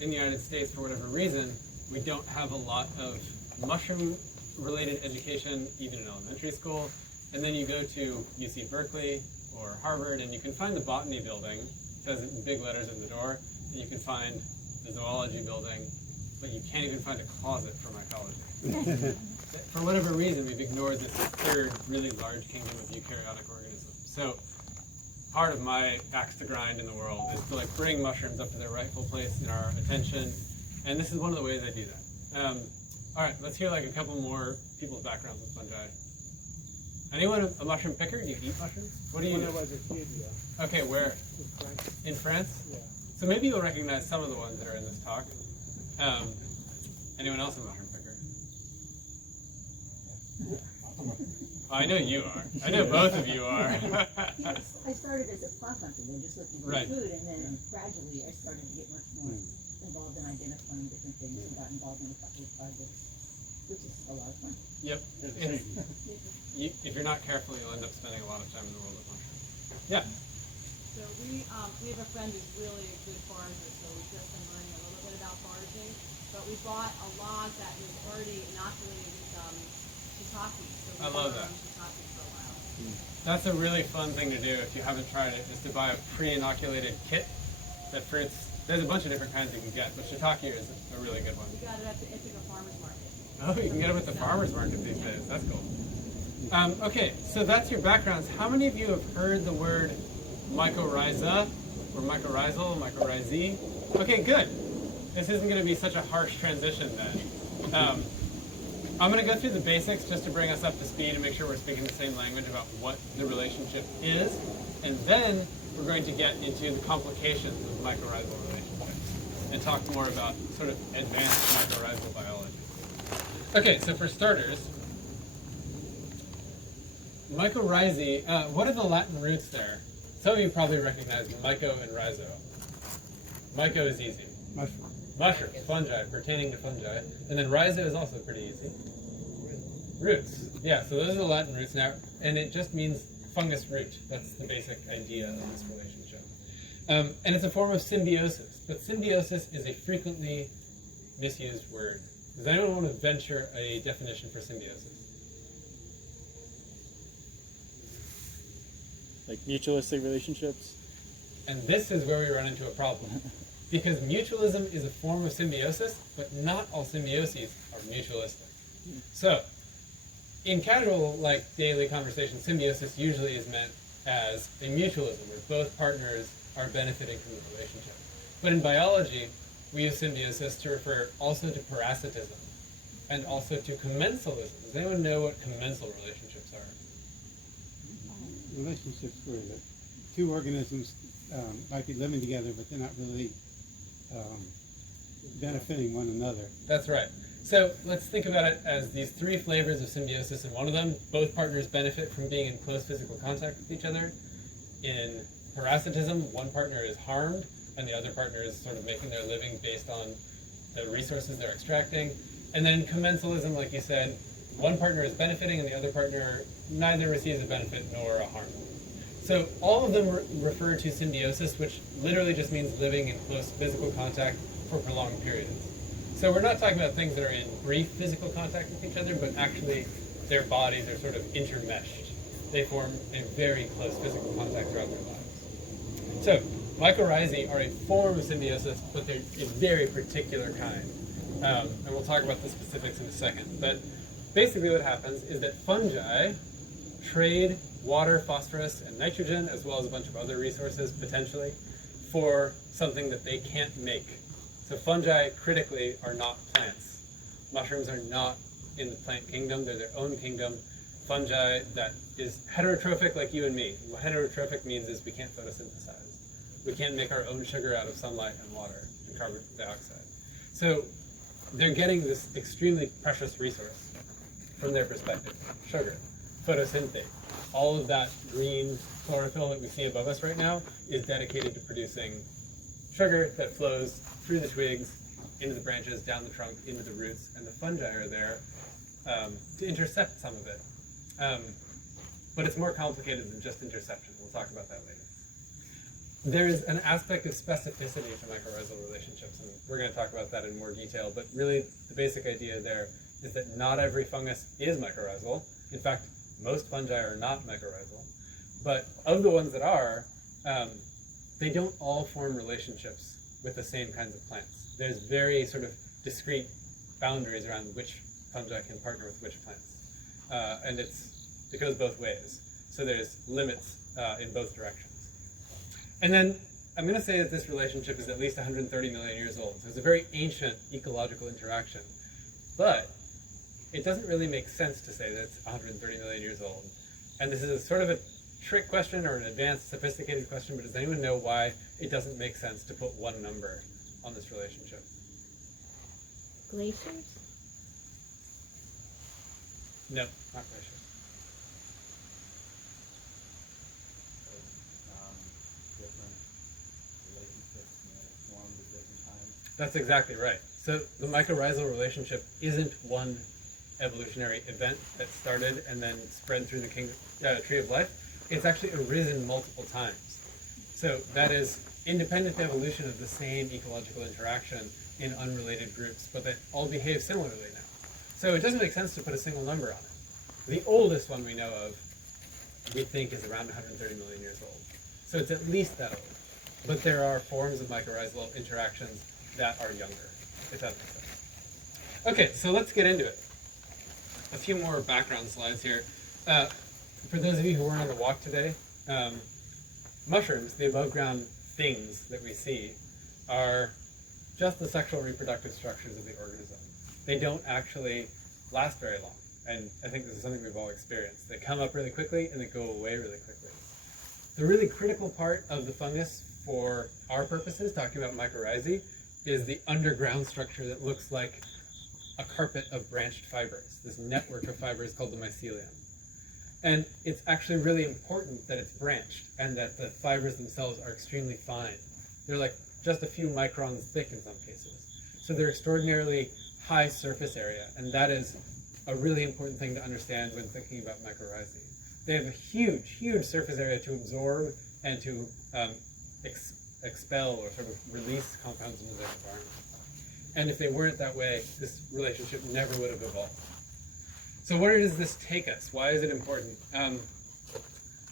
in the United States, for whatever reason, we don't have a lot of mushroom-related education, even in elementary school. And then you go to UC Berkeley or Harvard, and you can find the botany building. It says it in big letters at the door. And you can find the zoology building, but you can't even find a closet for mycology. For whatever reason, we've ignored this third really large kingdom of eukaryotic organisms. So part of my axe to grind in the world is to bring mushrooms up to their rightful place in our attention. And this is one of the ways I do that. All right, let's hear a couple more people's backgrounds with fungi. Anyone a mushroom picker? Do you eat mushrooms? What do you do? When I was a kid, yeah. Okay, where? In France. In France? Yeah. So maybe you'll recognize some of the ones that are in this talk. Anyone else a mushroom picker? I know you are. I know both of you are. I started as a plant hunter, then just looking for food, and then gradually I started to get much more involved in identifying different things and got involved in a couple of projects, which is a lot of fun. Yep. If you're not careful, you'll end up spending a lot of time in the world of mushrooms. Yeah. So we have a friend who's really a good forager, so we've just been learning a little bit about foraging. But we bought a log that was already inoculated with shiitake. So I love that. Shiitake for a while. That's a really fun thing to do if you haven't tried it, is to buy a pre-inoculated kit that fruits. There's a bunch of different kinds you can get, but shiitake is a really good one. We got it at the Ithaca Farmers Market. Oh, you can get them at the farmers market these days. That's cool. Okay, so that's your backgrounds. How many of you have heard the word mycorrhiza, or mycorrhizal, mycorrhizae? Okay, good. This isn't going to be such a harsh transition then. I'm going to go through the basics just to bring us up to speed and make sure we're speaking the same language about what the relationship is. And then we're going to get into the complications of mycorrhizal relationships and talk more about sort of advanced mycorrhizal biology. Okay, so for starters, mycorrhizae, what are the Latin roots there? Some of you probably recognize myco and rhizo. Myco is easy. Mushroom. Mushrooms, fungi, pertaining to fungi. And then rhizo is also pretty easy. Roots. Yeah, so those are the Latin roots now. And it just means fungus root. That's the basic idea of this relationship. And it's a form of symbiosis. But symbiosis is a frequently misused word. Does anyone want to venture a definition for symbiosis? Like mutualistic relationships? And this is where we run into a problem. Because mutualism is a form of symbiosis, but not all symbioses are mutualistic. So, in casual, daily conversation, symbiosis usually is meant as a mutualism, where both partners are benefiting from the relationship. But in biology, we use symbiosis to refer also to parasitism, and also to commensalism. Does anyone know what commensal relationships are? Relationships where the two organisms might be living together, but they're not really benefiting one another. That's right. So let's think about it as these three flavors of symbiosis. In one of them, both partners benefit from being in close physical contact with each other. In parasitism, one partner is harmed, and the other partner is sort of making their living based on the resources they're extracting. And then in commensalism, like you said, one partner is benefiting and the other partner neither receives a benefit nor a harm. So all of them refer to symbiosis, which literally just means living in close physical contact for prolonged periods. So we're not talking about things that are in brief physical contact with each other, but actually their bodies are sort of intermeshed. They form a very close physical contact throughout their lives. So mycorrhizae are a form of symbiosis, but they're a very particular kind. And we'll talk about the specifics in a second. But basically what happens is that fungi trade water, phosphorus, and nitrogen, as well as a bunch of other resources, potentially, for something that they can't make. So fungi, critically, are not plants. Mushrooms are not in the plant kingdom. They're their own kingdom. Fungi that is heterotrophic like you and me. What heterotrophic means is we can't photosynthesize. We can't make our own sugar out of sunlight and water and carbon dioxide. So they're getting this extremely precious resource from their perspective, sugar, photosynthate. All of that green chlorophyll that we see above us right now is dedicated to producing sugar that flows through the twigs, into the branches, down the trunk, into the roots, and the fungi are there to intercept some of it. But it's more complicated than just interception. We'll talk about that later. there's an aspect of specificity to mycorrhizal relationships, and we're going to talk about that in more detail, but really the basic idea there is that not every fungus is mycorrhizal. In fact, most fungi are not mycorrhizal. But of the ones that are, they don't all form relationships with the same kinds of plants. There's very sort of discrete boundaries around which fungi can partner with which plants. And it goes both ways. So there's limits in both directions. And then I'm going to say that this relationship is at least 130 million years old. So it's a very ancient ecological interaction. But it doesn't really make sense to say that it's 130 million years old. And this is a sort of a trick question or an advanced, sophisticated question, but does anyone know why it doesn't make sense to put one number on this relationship? Glaciers? No, not glaciers. Different relationships formed at different times. That's exactly right. So the mycorrhizal relationship isn't one evolutionary event that started and then spread through the tree of life. It's actually arisen multiple times. So that is independent evolution of the same ecological interaction in unrelated groups, but that all behave similarly now. So it doesn't make sense to put a single number on it. The oldest one we know of, we think, is around 130 million years old. So it's at least that old. But there are forms of mycorrhizal interactions that are younger, if that makes sense. Okay, so let's get into it. A few more background slides here. For those of you who weren't on the walk today, mushrooms, the above ground things that we see, are just the sexual reproductive structures of the organism. They don't actually last very long. And I think this is something we've all experienced. They come up really quickly and they go away really quickly. The really critical part of the fungus for our purposes, talking about mycorrhizae, is the underground structure that looks like a carpet of branched fibers, this network of fibers called the mycelium. And it's actually really important that it's branched and that the fibers themselves are extremely fine. They're like just a few microns thick in some cases. So they're extraordinarily high surface area, and that is a really important thing to understand when thinking about mycorrhizae. They have a huge, huge surface area to absorb and to expel or sort of release compounds into their environment. And if they weren't that way, this relationship never would have evolved. So where does this take us? Why is it important?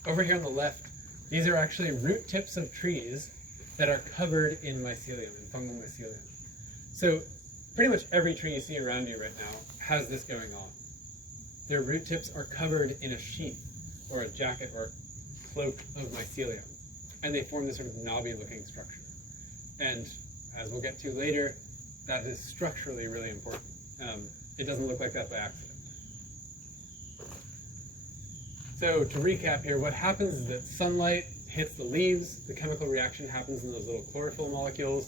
Over here on the left, these are actually root tips of trees that are covered in mycelium, in fungal mycelium. So pretty much every tree you see around you right now has this going on. Their root tips are covered in a sheath or a jacket or cloak of mycelium, and they form this sort of knobby-looking structure. And as we'll get to later, that is structurally really important. It doesn't look like that by accident. So to recap here, what happens is that sunlight hits the leaves, the chemical reaction happens in those little chlorophyll molecules,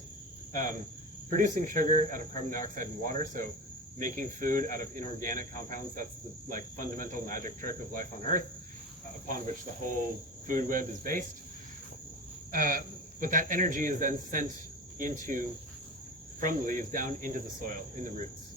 producing sugar out of carbon dioxide and water, so making food out of inorganic compounds. That's the fundamental magic trick of life on Earth, upon which the whole food web is based. But that energy is then sent from the leaves down into the soil, in the roots,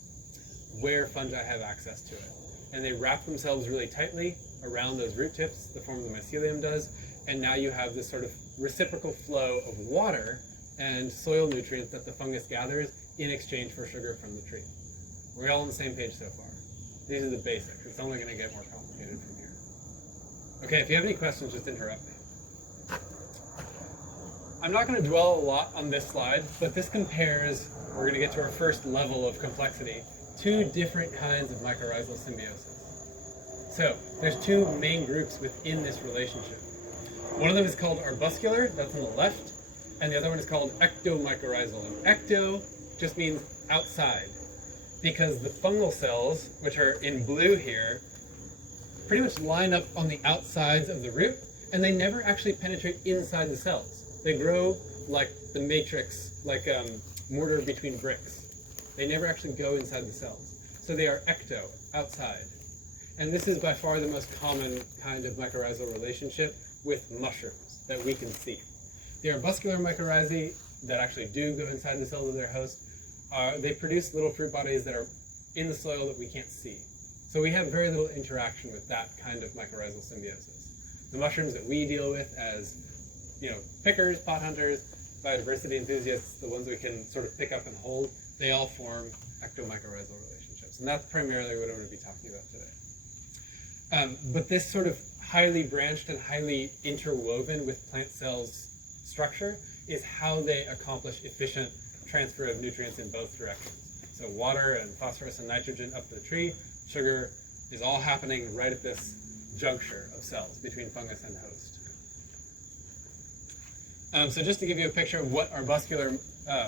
where fungi have access to it. And they wrap themselves really tightly around those root tips, the form the mycelium does, and now you have this sort of reciprocal flow of water and soil nutrients that the fungus gathers in exchange for sugar from the tree. We're all on the same page so far. These are the basics. It's only going to get more complicated from here. Okay, if you have any questions, just interrupt me. I'm not going to dwell a lot on this slide, but this compares, we're going to get to our first level of complexity, two different kinds of mycorrhizal symbiosis. So, there's two main groups within this relationship. One of them is called arbuscular, that's on the left, and the other one is called ectomycorrhizal. And ecto just means outside, because the fungal cells, which are in blue here, pretty much line up on the outsides of the root, and they never actually penetrate inside the cells. They grow like the matrix, like mortar between bricks. They never actually go inside the cells. So they are ecto, outside. And this is by far the most common kind of mycorrhizal relationship with mushrooms that we can see. The arbuscular mycorrhizae that actually do go inside the cells of their host, they produce little fruit bodies that are in the soil that we can't see. So we have very little interaction with that kind of mycorrhizal symbiosis. The mushrooms that we deal with as pickers, pot hunters, biodiversity enthusiasts, the ones we can sort of pick up and hold, they all form ectomycorrhizal relationships. And that's primarily what I'm going to be talking about today. But this sort of highly branched and highly interwoven with plant cells structure is how they accomplish efficient transfer of nutrients in both directions. So water and phosphorus and nitrogen up the tree, sugar is all happening right at this juncture of cells between fungus and host. So just to give you a picture of what arbuscular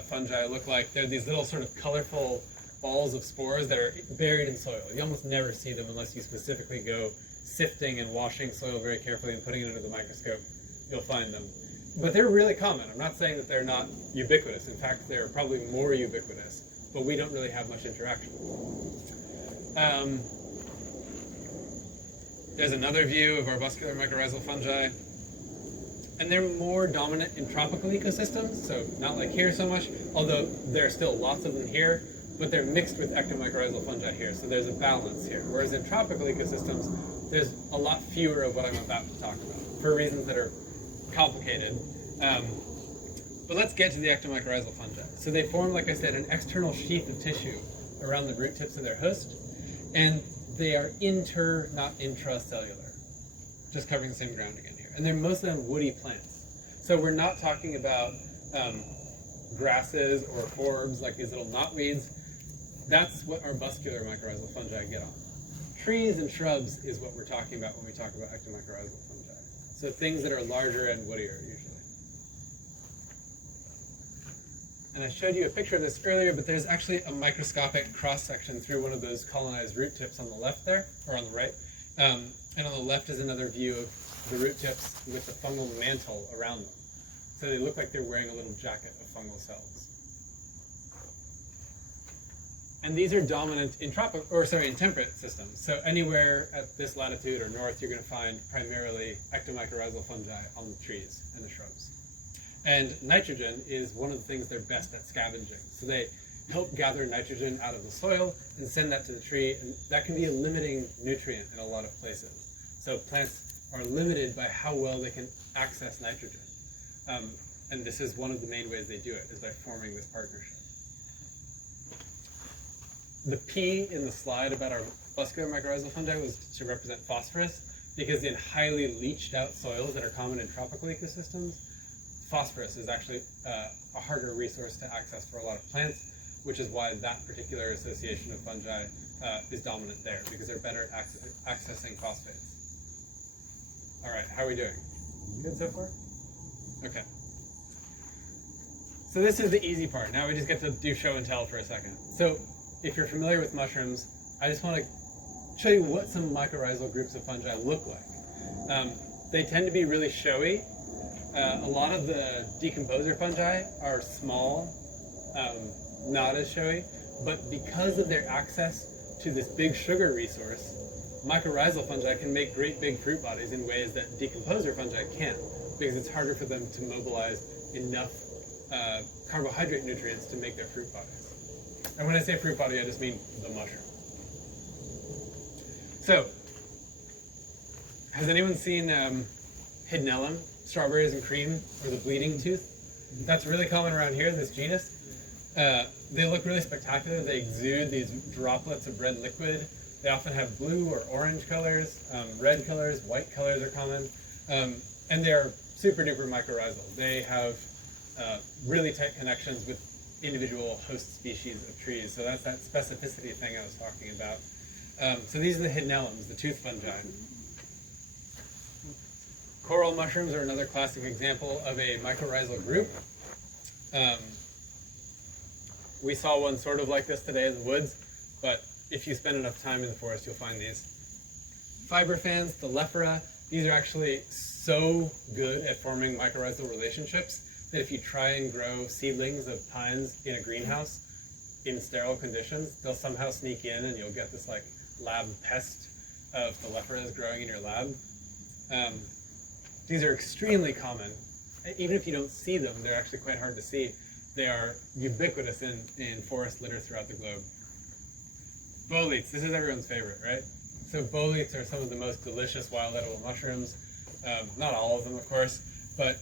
fungi look like, they're these little sort of colorful balls of spores that are buried in soil. You almost never see them unless you specifically go sifting and washing soil very carefully and putting it under the microscope. You'll find them. But they're really common. I'm not saying that they're not ubiquitous. In fact, they're probably more ubiquitous, but we don't really have much interaction. There's another view of arbuscular mycorrhizal fungi. And they're more dominant in tropical ecosystems, so not like here so much, although there are still lots of them here, but they're mixed with ectomycorrhizal fungi here, so there's a balance here. Whereas in tropical ecosystems, there's a lot fewer of what I'm about to talk about, for reasons that are complicated. But let's get to the ectomycorrhizal fungi. So they form, like I said, an external sheath of tissue around the root tips of their host, and they are not intracellular, just covering the same ground again here. And they're mostly on woody plants. So we're not talking about grasses or forbs, like these little knotweeds. That's what arbuscular mycorrhizal fungi get on. Trees and shrubs is what we're talking about when we talk about ectomycorrhizal fungi. So things that are larger and woodier, usually. And I showed you a picture of this earlier, but there's actually a microscopic cross-section through one of those colonized root tips on the left there, or on the right. And on the left is another view of the root tips with the fungal mantle around them. So they look like they're wearing a little jacket of fungal cells. And these are dominant in temperate systems. So anywhere at this latitude or north, you're going to find primarily ectomycorrhizal fungi on the trees and the shrubs. And nitrogen is one of the things they're best at scavenging. So they help gather nitrogen out of the soil and send that to the tree, and that can be a limiting nutrient in a lot of places. So plants are limited by how well they can access nitrogen. And this is one of the main ways they do it, is by forming this partnership. The P in the slide about our arbuscular mycorrhizal fungi was to represent phosphorus, because in highly leached out soils that are common in tropical ecosystems, phosphorus is actually a harder resource to access for a lot of plants, which is why that particular association of fungi is dominant there, because they're better at accessing phosphates. All right, how are we doing? Good so far? Okay. So this is the easy part. Now we just get to do show and tell for a second. So if you're familiar with mushrooms, I just want to show you what some mycorrhizal groups of fungi look like. They tend to be really showy. A lot of the decomposer fungi are small, not as showy, but because of their access to this big sugar resource, mycorrhizal fungi can make great big fruit bodies in ways that decomposer fungi can't, because it's harder for them to mobilize enough carbohydrate nutrients to make their fruit bodies. And when I say fruit body, I just mean the mushroom. So, has anyone seen hydnellum, strawberries and cream, or the bleeding tooth? That's really common around here, this genus. They look really spectacular. They exude these droplets of red liquid. They often have blue or orange colors, red colors, white colors are common, and they're super duper mycorrhizal. They have really tight connections with individual host species of trees. So that's that specificity thing I was talking about. So these are the hydnellums, the tooth fungi. Coral mushrooms are another classic example of a mycorrhizal group. We saw one sort of like this today in the woods, but if you spend enough time in the forest, you'll find these. Fiberfans, the lephora, these are actually so good at forming mycorrhizal relationships that if you try and grow seedlings of pines in a greenhouse in sterile conditions, they'll somehow sneak in and you'll get this like lab pest of the lephoras growing in your lab. These are extremely common. Even if you don't see them, they're actually quite hard to see. They are ubiquitous in forest litter throughout the globe. Boletes, this is everyone's favorite, right? So boletes are some of the most delicious wild edible mushrooms. Not all of them, of course, but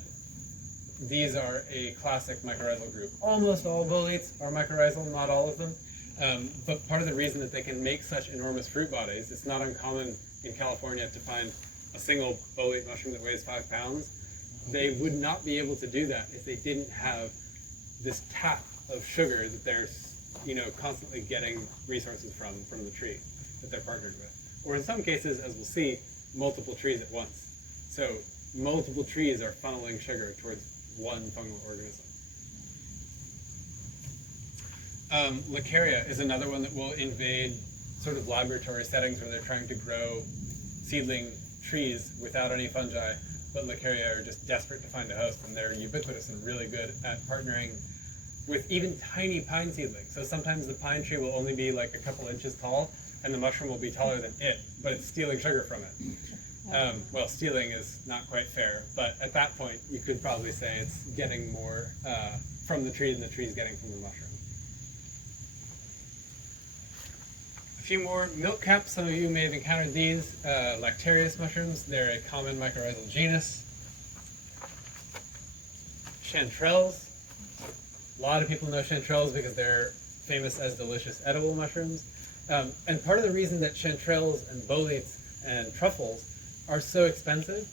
these are a classic mycorrhizal group. Almost all boletes are mycorrhizal, not all of them. But part of the reason that they can make such enormous fruit bodies, it's not uncommon in California to find a single bolete mushroom that weighs 5 pounds. They would not be able to do that if they didn't have this tap of sugar that they're, constantly getting resources from the tree that they're partnered with. Or in some cases, as we'll see, multiple trees at once. So multiple trees are funneling sugar towards one fungal organism. Lacaria is another one that will invade sort of laboratory settings where they're trying to grow seedling trees without any fungi, but Lacaria are just desperate to find a host, and they're ubiquitous and really good at partnering with even tiny pine seedlings. So sometimes the pine tree will only be like a couple inches tall, and the mushroom will be taller than it, but it's stealing sugar from it. Well, stealing is not quite fair, but at that point, you could probably say it's getting more from the tree than the tree's getting from the mushroom. A few more milk caps. Some of you may have encountered these. Lactarius mushrooms. They're a common mycorrhizal genus. Chanterelles. A lot of people know chanterelles because they're famous as delicious edible mushrooms. And part of the reason that chanterelles and boletes and truffles are so expensive,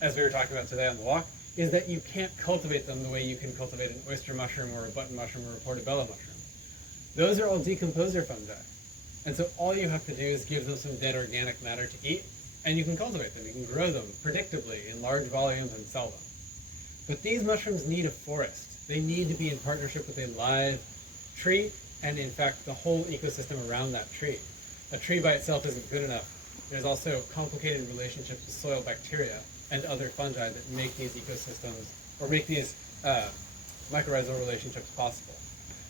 as we were talking about today on the walk, is that you can't cultivate them the way you can cultivate an oyster mushroom or a button mushroom or a portobello mushroom. Those are all decomposer fungi. And so all you have to do is give them some dead organic matter to eat, and you can cultivate them. You can grow them predictably in large volumes and sell them. But these mushrooms need a forest. They need to be in partnership with a live tree, and in fact, the whole ecosystem around that tree. A tree by itself isn't good enough. There's also complicated relationships with soil bacteria and other fungi that make these ecosystems, or make these mycorrhizal relationships possible.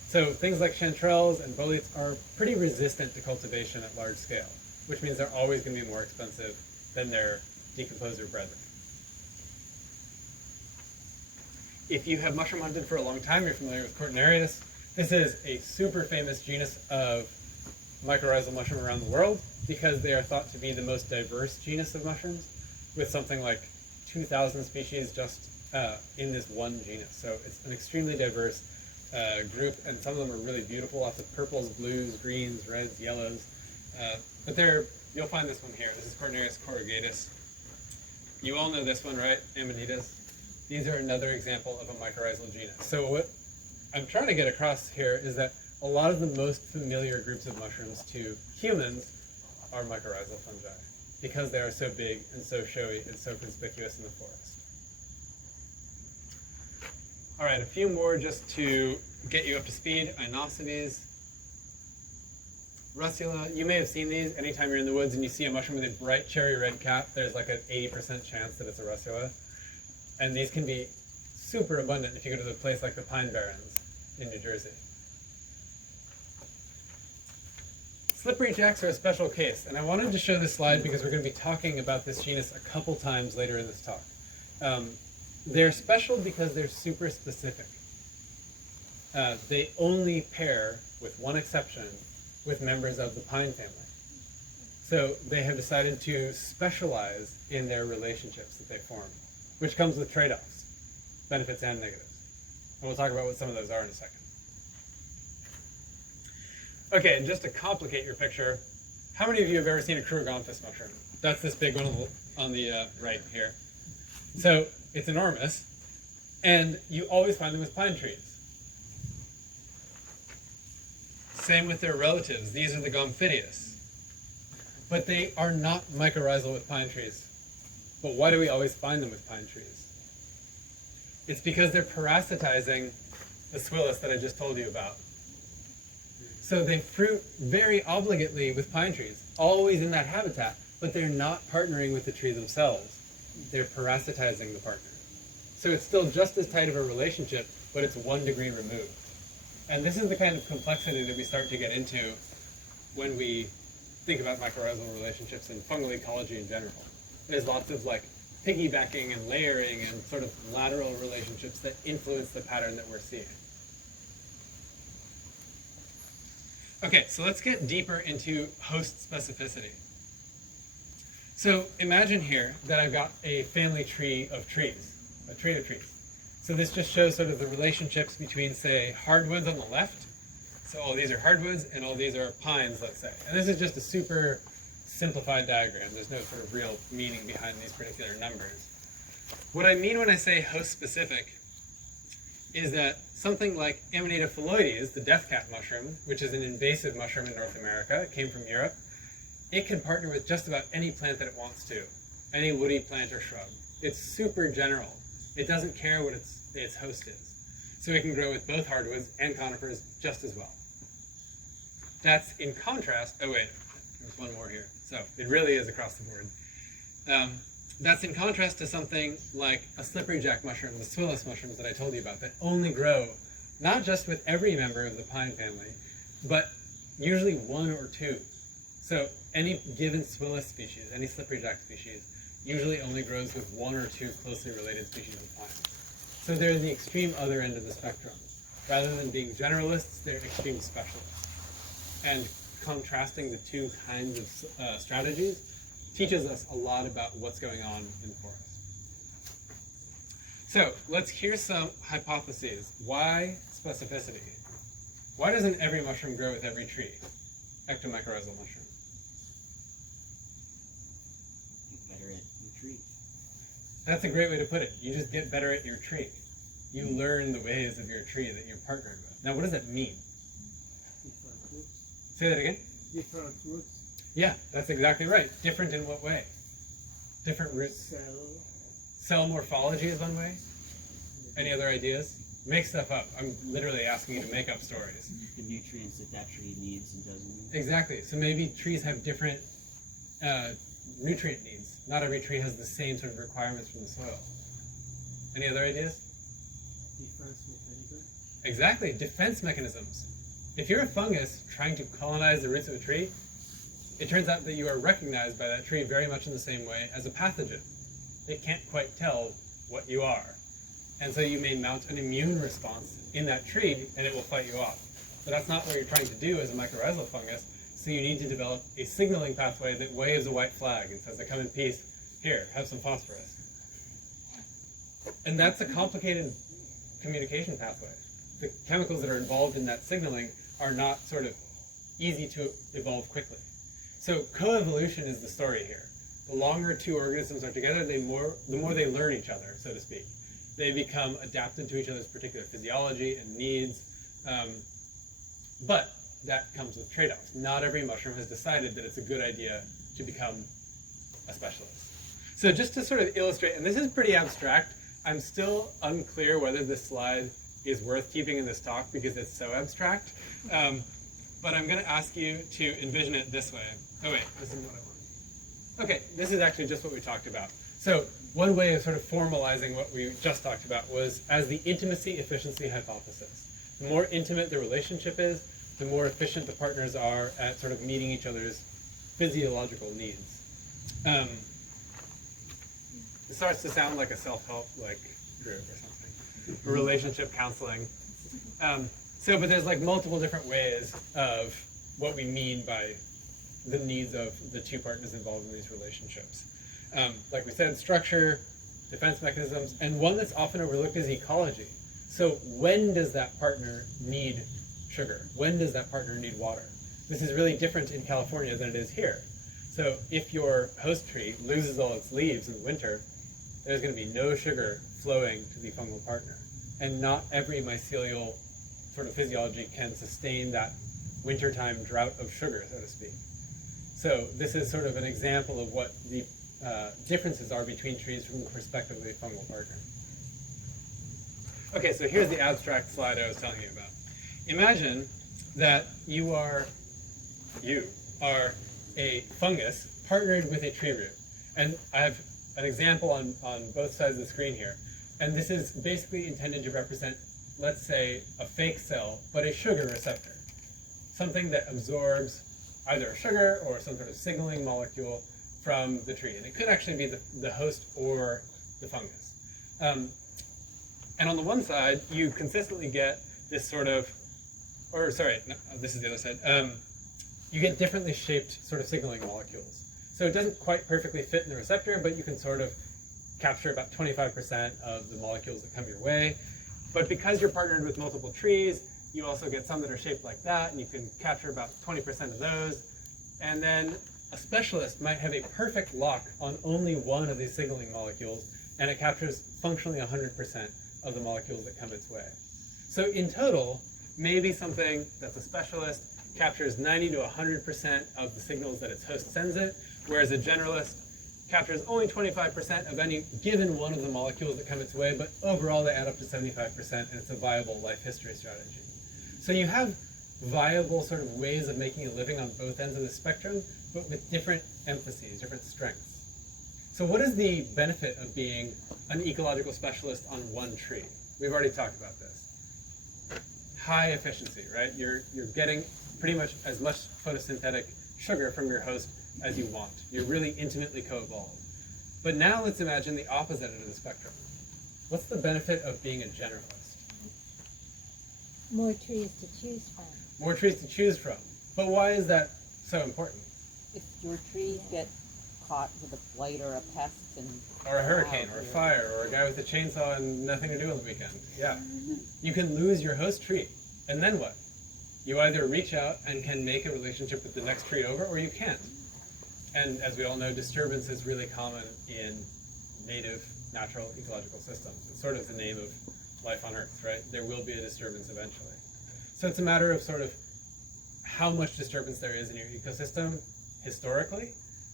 So things like chanterelles and boletes are pretty resistant to cultivation at large scale, which means they're always going to be more expensive than their decomposer brethren. If you have mushroom hunted for a long time, you're familiar with Cortinarius. This is a super famous genus of mycorrhizal mushroom around the world because they are thought to be the most diverse genus of mushrooms, with something like 2,000 species just in this one genus. So it's an extremely diverse group, and some of them are really beautiful, lots of purples, blues, greens, reds, yellows. But you'll find this one here. This is Cortinarius corrugatus. You all know this one, right? Amanitas. These are another example of a mycorrhizal genus. So what I'm trying to get across here is that a lot of the most familiar groups of mushrooms to humans are mycorrhizal fungi because they are so big and so showy and so conspicuous in the forest. All right, a few more just to get you up to speed. Inosities. Russula, you may have seen these. Anytime you're in the woods and you see a mushroom with a bright cherry red cap, there's like an 80% chance that it's a Russula. And these can be super abundant if you go to a place like the Pine Barrens in New Jersey. Slippery jacks are a special case, and I wanted to show this slide because we're going to be talking about this genus a couple times later in this talk. They're special because they're super specific. They only pair, with one exception, with members of the pine family. So they have decided to specialize in their relationships that they form, which comes with trade-offs, benefits and negatives. And we'll talk about what some of those are in a second. Okay, and just to complicate your picture, how many of you have ever seen a Kruger-Gomphus mushroom? That's this big one on the right here. So it's enormous, and you always find them with pine trees. Same with their relatives. These are the Gomphidius. But they are not mycorrhizal with pine trees. But why do we always find them with pine trees? It's because they're parasitizing the Swillus that I just told you about. So they fruit very obligately with pine trees, always in that habitat, but they're not partnering with the tree themselves. They're parasitizing the partner. So it's still just as tight of a relationship, but it's 1 degree removed. And this is the kind of complexity that we start to get into when we think about mycorrhizal relationships and fungal ecology in general. There's lots of like piggybacking and layering and sort of lateral relationships that influence the pattern that we're seeing. Okay, so let's get deeper into host specificity. So imagine here that I've got a family tree of trees, a tree of trees. So this just shows sort of the relationships between, say, hardwoods on the left. So all these are hardwoods and all these are pines, let's say. And this is just a super simplified diagram. There's no sort of real meaning behind these particular numbers. What I mean when I say host specific is that something like Amanita phalloides, the death cap mushroom, which is an invasive mushroom in North America, it came from Europe, it can partner with just about any plant that it wants to, any woody plant or shrub. It's super general. It doesn't care what its host is. So it can grow with both hardwoods and conifers just as well. That's in contrast, oh wait, there's one more here. So it really is across the board. That's in contrast to something like a slippery jack mushroom, the Swillis mushrooms that I told you about, that only grow not just with every member of the pine family, but usually one or two. So any given Swillis species, any slippery jack species, usually only grows with one or two closely related species of pine. So they're the extreme other end of the spectrum. Rather than being generalists, they're extreme specialists. And contrasting the two kinds of strategies teaches us a lot about what's going on in the forest. So let's hear some hypotheses. Why specificity? Why doesn't every mushroom grow with every tree? Ectomycorrhizal mushroom. Get better at your tree. That's a great way to put it. You just get better at your tree. You learn the ways of your tree that you're partnered with. Now, what does that mean? Different roots. Say that again? Different roots. Yeah, that's exactly right. Different in what way? Different roots. Cell morphology is one way. Any other ideas? Make stuff up. I'm literally asking you to make up stories. The nutrients that that tree needs and doesn't need. Exactly. So maybe trees have different nutrient needs. Not every tree has the same sort of requirements from the soil. Any other ideas? Defense mechanism. Exactly. Defense mechanisms. If you're a fungus trying to colonize the roots of a tree, it turns out that you are recognized by that tree very much in the same way as a pathogen. It can't quite tell what you are. And so you may mount an immune response in that tree and it will fight you off. But that's not what you're trying to do as a mycorrhizal fungus. So you need to develop a signaling pathway that waves a white flag and says, I come in peace, here, have some phosphorus. And that's a complicated communication pathway. The chemicals that are involved in that signaling are not sort of easy to evolve quickly. So coevolution is the story here. The longer two organisms are together, the more they learn each other, so to speak. They become adapted to each other's particular physiology and needs. But that comes with trade-offs. Not every mushroom has decided that it's a good idea to become a specialist. So just to sort of illustrate, and this is pretty abstract, I'm still unclear whether this slide is worth keeping in this talk because it's so abstract. But I'm going to ask you to envision it this way. Oh wait, this is what I want. Okay, this is actually just what we talked about. So one way of sort of formalizing what we just talked about was as the intimacy efficiency hypothesis. The more intimate the relationship is, the more efficient the partners are at sort of meeting each other's physiological needs. It starts to sound like a self-help like group or something, relationship counseling. But there's like multiple different ways of what we mean by the needs of the two partners involved in these relationships. Like we said, structure, defense mechanisms, and one that's often overlooked is ecology. So when does that partner need sugar? When does that partner need water? This is really different in California than it is here. So if your host tree loses all its leaves in the winter, there's going to be no sugar flowing to the fungal partner. And not every mycelial sort of physiology can sustain that wintertime drought of sugar, so to speak. So this is sort of an example of what the differences are between trees from the perspective of the fungal partner. Okay, so here's the abstract slide I was telling you about. Imagine that you are a fungus partnered with a tree root. And I have an example on both sides of the screen here. And this is basically intended to represent, let's say, a fake cell, but a sugar receptor. Something that absorbs either a sugar or some sort of signaling molecule from the tree. And it could actually be the host or the fungus. And on the one side, you consistently get this sort of, this is the other side. You get differently shaped sort of signaling molecules. So it doesn't quite perfectly fit in the receptor, but you can sort of capture about 25% of the molecules that come your way. But because you're partnered with multiple trees, you also get some that are shaped like that, and you can capture about 20% of those. And then a specialist might have a perfect lock on only one of these signaling molecules, and it captures functionally 100% of the molecules that come its way. So in total, maybe something that's a specialist captures 90 to 100% of the signals that its host sends it, whereas a generalist captures only 25% of any given one of the molecules that come its way, but overall they add up to 75%, and it's a viable life history strategy. So you have viable sort of ways of making a living on both ends of the spectrum, but with different emphases, different strengths. So what is the benefit of being an ecological specialist on one tree? We've already talked about this. High efficiency, right? You're getting pretty much as much photosynthetic sugar from your host as you want. You're really intimately co-evolved. But now let's imagine the opposite end of the spectrum. What's the benefit of being a generalist? More trees to choose from. More trees to choose from. But why is that so important? If your trees get caught with a blight or a pest and Or a hurricane, or a fire, or a guy with a chainsaw and nothing to do on the weekend. Yeah. You can lose your host tree. And then what? You either reach out and can make a relationship with the next tree over, or you can't. And as we all know, disturbance is really common in native, natural, ecological systems. It's sort of the name of life on Earth, right? There will be a disturbance eventually. So it's a matter of sort of how much disturbance there is in your ecosystem historically,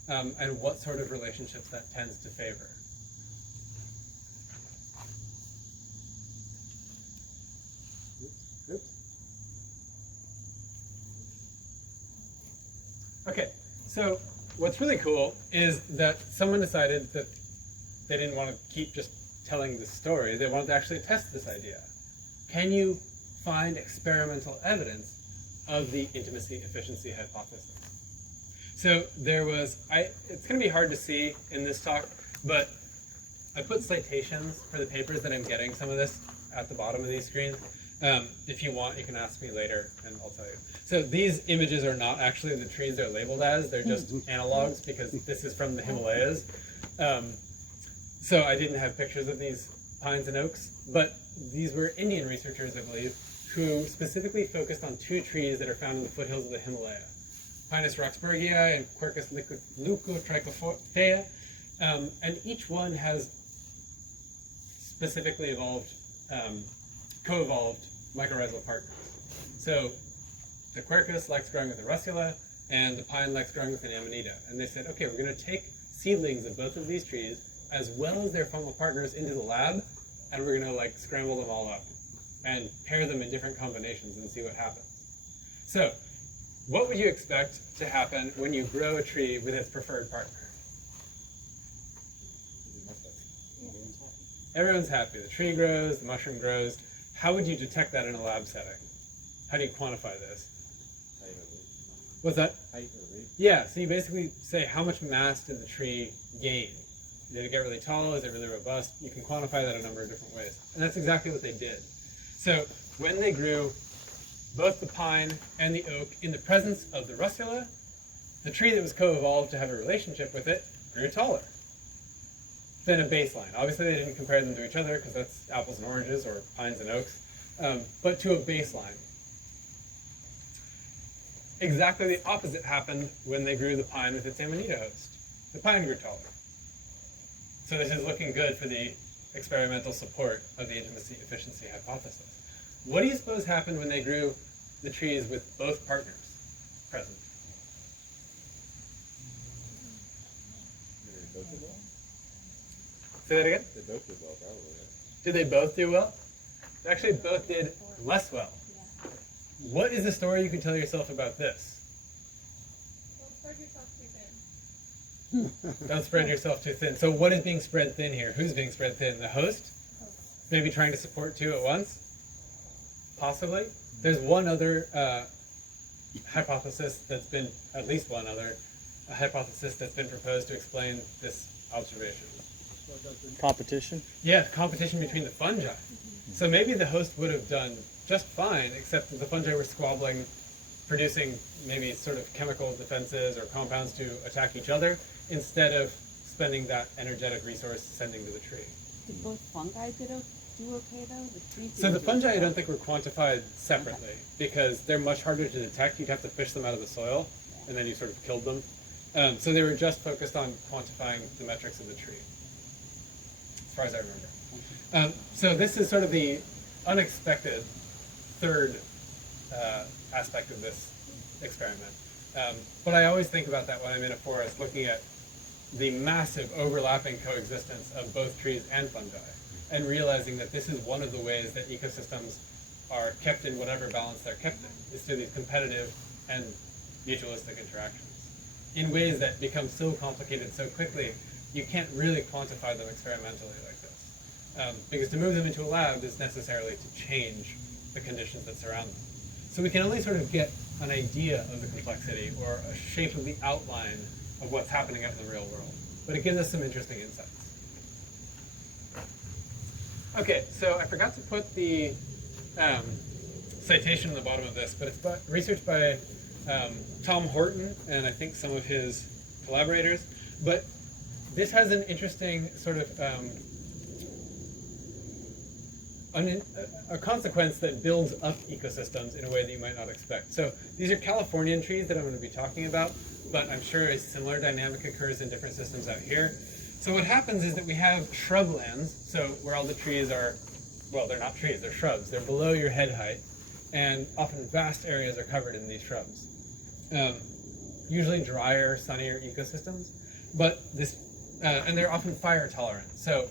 and what sort of relationships that tends to favor. Oops. Okay, so what's really cool is that someone decided that they didn't want to keep just telling the story, they wanted to actually test this idea. Can you find experimental evidence of the intimacy efficiency hypothesis? So there was, it's going to be hard to see in this talk, but I put citations for the papers that I'm getting, some of this at the bottom of these screens. If you want, you can ask me later and I'll tell you. So these images are not actually the trees they're labeled as, they're just analogs because this is from the Himalayas. So I didn't have pictures of these pines and oaks, but these were Indian researchers, I believe, who specifically focused on two trees that are found in the foothills of the Himalaya. Pinus roxburghii and Quercus leucotrichophea, and each one has specifically evolved, co-evolved mycorrhizal partners. So the Quercus likes growing with a russula, and the pine likes growing with an amanita. And they said, okay, we're going to take seedlings of both of these trees, as well as their fungal partners, into the lab, and we're going to like scramble them all up and pair them in different combinations and see what happens. So, what would you expect to happen when you grow a tree with its preferred partner? Everyone's happy. The tree grows, the mushroom grows. How would you detect that in a lab setting? How do you quantify this? What's that? Height or weight? Yeah, so you basically say how much mass did the tree gain? Did it get really tall? Is it really robust? You can quantify that a number of different ways. And that's exactly what they did. So when they grew both the pine and the oak in the presence of the russula, the tree that was co-evolved to have a relationship with it grew taller than a baseline. Obviously they didn't compare them to each other because that's apples and oranges or pines and oaks, but to a baseline. Exactly the opposite happened when they grew the pine with its amanita host. The pine grew taller. So this is looking good for the experimental support of the intimacy efficiency hypothesis. What do you suppose happened when they grew the trees with both partners present? Did they both do well? Say that again? They both did well, probably, right? Did they both do well? They actually both did less well. What is the story you can tell yourself about this? Don't spread yourself too thin. Don't spread yourself too thin. So what is being spread thin here? Who's being spread thin? The host? Maybe trying to support two at once? Possibly. There's one other hypothesis that's been, at least one other hypothesis that's been proposed to explain this observation. Competition? Yeah, competition between the fungi. So maybe the host would have done just fine, except that the fungi were squabbling, producing maybe sort of chemical defenses or compounds to attack each other, instead of spending that energetic resource sending to the tree. Did both fungi do okay though? The trees So the didn't do fungi I well. don't think were quantified separately because they're much harder to detect. You'd have to fish them out of the soil and then you sort of killed them. So they were just focused on quantifying the metrics of the tree, as far as I remember. So this is sort of the unexpected third aspect of this experiment. But I always think about that when I'm in a forest, looking at the massive overlapping coexistence of both trees and fungi, and realizing that this is one of the ways that ecosystems are kept in whatever balance they're kept in, is through these competitive and mutualistic interactions, in ways that become so complicated so quickly, you can't really quantify them experimentally like this. Because to move them into a lab is necessarily to change the conditions that surround them. So we can only sort of get an idea of the complexity or a shape of the outline of what's happening out in the real world. But it gives us some interesting insights. Okay, so I forgot to put the citation in the bottom of this, but it's research by Tom Horton and I think some of his collaborators. But this has an interesting sort of a consequence that builds up ecosystems in a way that you might not expect. So these are Californian trees that I'm going to be talking about, but I'm sure a similar dynamic occurs in different systems out here. So what happens is that we have shrublands, so where all the trees are, well, they're not trees, they're shrubs. They're below your head height, and often vast areas are covered in these shrubs. Usually drier, sunnier ecosystems, but and they're often fire tolerant. So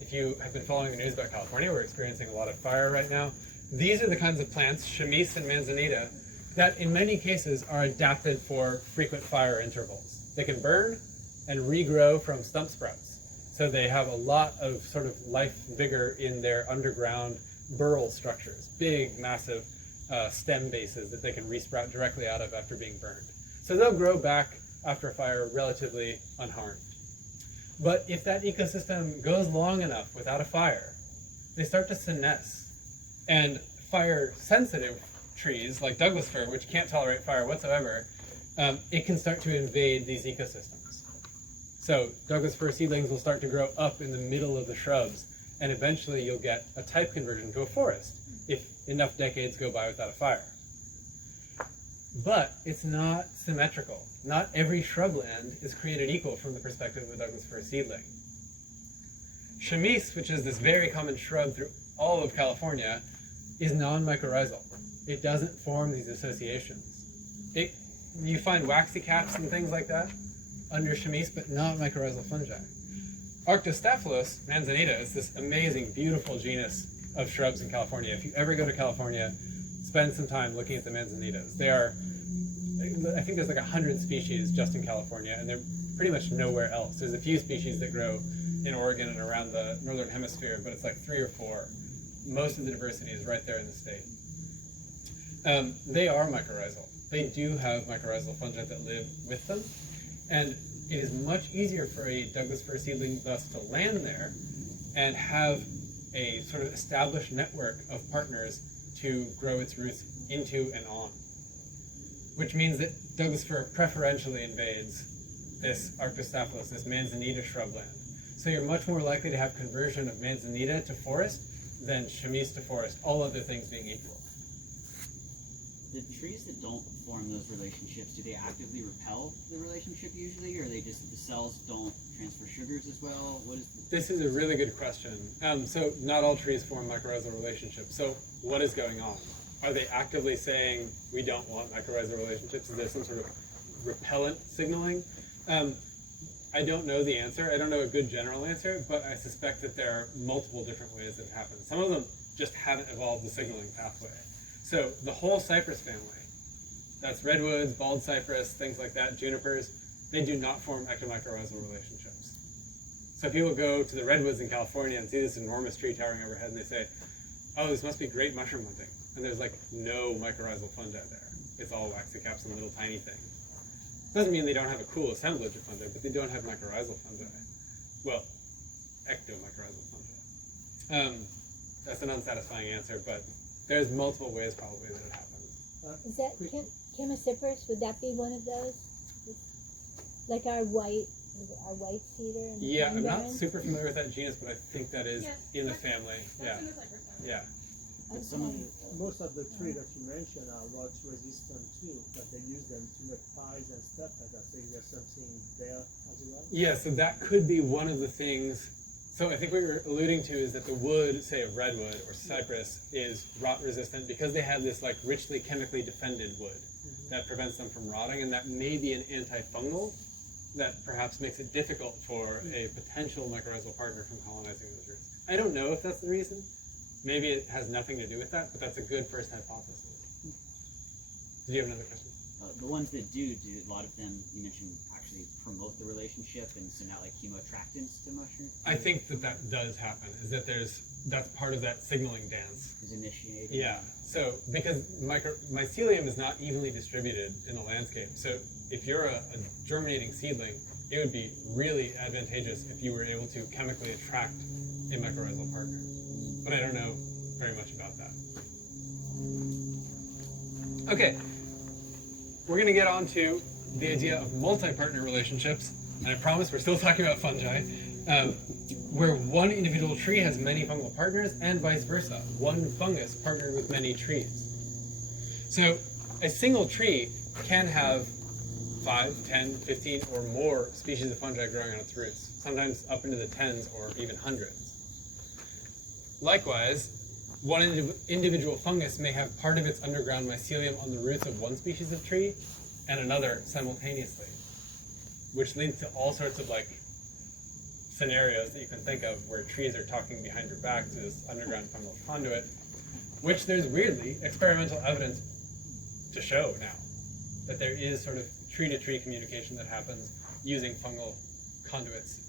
if you have been following the news about California, we're experiencing a lot of fire right now. These are the kinds of plants, chamise and manzanita, that in many cases are adapted for frequent fire intervals. They can burn and regrow from stump sprouts. So they have a lot of sort of life vigor in their underground burl structures, big, massive stem bases that they can resprout directly out of after being burned. So they'll grow back after a fire relatively unharmed. But if that ecosystem goes long enough without a fire, they start to senesce. And fire-sensitive trees, like Douglas fir, which can't tolerate fire whatsoever, it can start to invade these ecosystems. So Douglas fir seedlings will start to grow up in the middle of the shrubs, and eventually you'll get a type conversion to a forest if enough decades go by without a fire. But it's not symmetrical. Not every shrubland is created equal from the perspective of a Douglas fir seedling. Chamise, which is this very common shrub through all of California, is non-mycorrhizal. It doesn't form these associations. You find waxy caps and things like that under chamise, but not mycorrhizal fungi. Arctostaphylos manzanita is this amazing, beautiful genus of shrubs in California. If you ever go to California, spend some time looking at the manzanitas. They are, I think there's like 100 species just in California, and they're pretty much nowhere else. There's a few species that grow in Oregon and around the northern hemisphere, but it's like 3 or 4. Most of the diversity is right there in the state. They are mycorrhizal. They do have mycorrhizal fungi that live with them, and it is much easier for a Douglas fir seedling thus to land there and have a sort of established network of partners to grow its roots into and on. Which means that Douglas fir preferentially invades this Arctostaphylos, this manzanita shrubland. So you're much more likely to have conversion of manzanita to forest than chamise to forest, all other things being equal. The trees that don't form those relationships, do they actively repel the relationship usually, or they just, the cells don't transfer sugars as well? What is This is a really good question. So not all trees form mycorrhizal relationships. So what is going on? Are they actively saying we don't want mycorrhizal relationships? Is there some sort of repellent signaling? I don't know the answer. I don't know a good general answer, but I suspect that there are multiple different ways that it happens. Some of them just haven't evolved the signaling pathway. So the whole cypress family, that's redwoods, bald cypress, things like that, junipers, they do not form ectomycorrhizal relationships. So people go to the redwoods in California and see this enormous tree towering overhead and they say, oh, this must be great mushroom hunting. And there's like no mycorrhizal fungi there. It's all waxy caps and little tiny things. Doesn't mean they don't have a cool assemblage of fungi, but they don't have mycorrhizal fungi. Well, ectomycorrhizal fungi. That's an unsatisfying answer, but there's multiple ways probably that it happens. Is that Chemosiferous? Would that be one of those? Like our white Is it a white cedar? And Yeah, I'm not mandarins? super familiar with that genus, but I think that is Yes, in the that's- family. That's Yeah, in the cypress family. yeah. But some of Okay. Most of the trees that you mentioned are rot resistant too, but they use them to make pies and stuff like that. So there's something there as well. Yeah, so that could be one of the things. So I think what you're alluding to is that the wood, say of redwood or cypress, is rot resistant because they have this like richly chemically defended wood that prevents them from rotting, and that may be an antifungal that perhaps makes it difficult for a potential mycorrhizal partner from colonizing those roots. I don't know if that's the reason. Maybe it has nothing to do with that, but that's a good first hypothesis. Did you have another question? the ones that do a lot of them you mentioned actually promote the relationship and send out like chemoattractants to mushrooms? I think that does happen. Is that that's part of that signaling dance. Is initiated. Yeah. So because mycelium is not evenly distributed in the landscape, so if you're a germinating seedling, it would be really advantageous if you were able to chemically attract a mycorrhizal partner. But I don't know very much about that. Okay, we're going to get on to the idea of multi-partner relationships, and I promise we're still talking about fungi, where one individual tree has many fungal partners and vice versa, one fungus partnered with many trees. So a single tree can have 5, 10, 15, or more species of fungi growing on its roots, sometimes up into the tens or even hundreds. Likewise, one individual fungus may have part of its underground mycelium on the roots of one species of tree and another simultaneously, which leads to all sorts of like scenarios that you can think of where trees are talking behind your back to this underground fungal conduit, which there's weirdly experimental evidence to show now that there is sort of tree-to-tree communication that happens using fungal conduits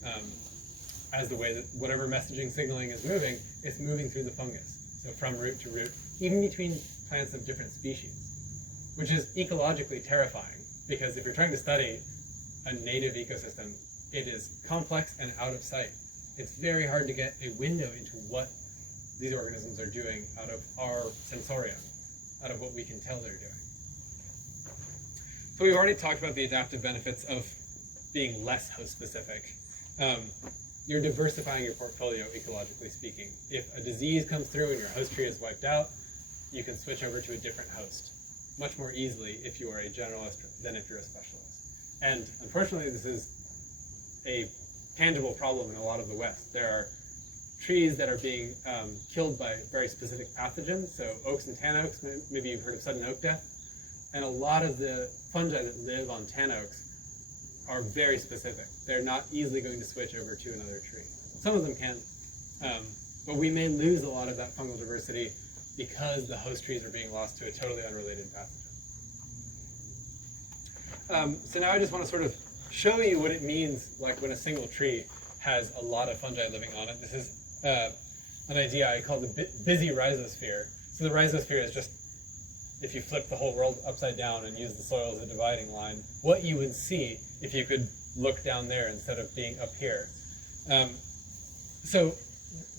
as the way that whatever messaging signaling is moving, it's moving through the fungus. So from root to root, even between plants of different species, which is ecologically terrifying because if you're trying to study a native ecosystem, it is complex and out of sight. It's very hard to get a window into what these organisms are doing out of our sensorium, out of what we can tell they're doing. So we've already talked about the adaptive benefits of being less host-specific. You're diversifying your portfolio, ecologically speaking. If a disease comes through and your host tree is wiped out, you can switch over to a different host much more easily if you are a generalist than if you're a specialist. And unfortunately, this is a tangible problem in a lot of the West. There are trees that are being killed by very specific pathogens, so oaks and tan oaks, maybe you've heard of sudden oak death, and a lot of the fungi that live on tan oaks are very specific. They're not easily going to switch over to another tree. Some of them can, but we may lose a lot of that fungal diversity because the host trees are being lost to a totally unrelated pathogen. So now I just want to sort of show you what it means like when a single tree has a lot of fungi living on it. This is an idea I call the busy rhizosphere. So the rhizosphere is just, if you flip the whole world upside down and use the soil as a dividing line, what you would see if you could look down there instead of being up here. So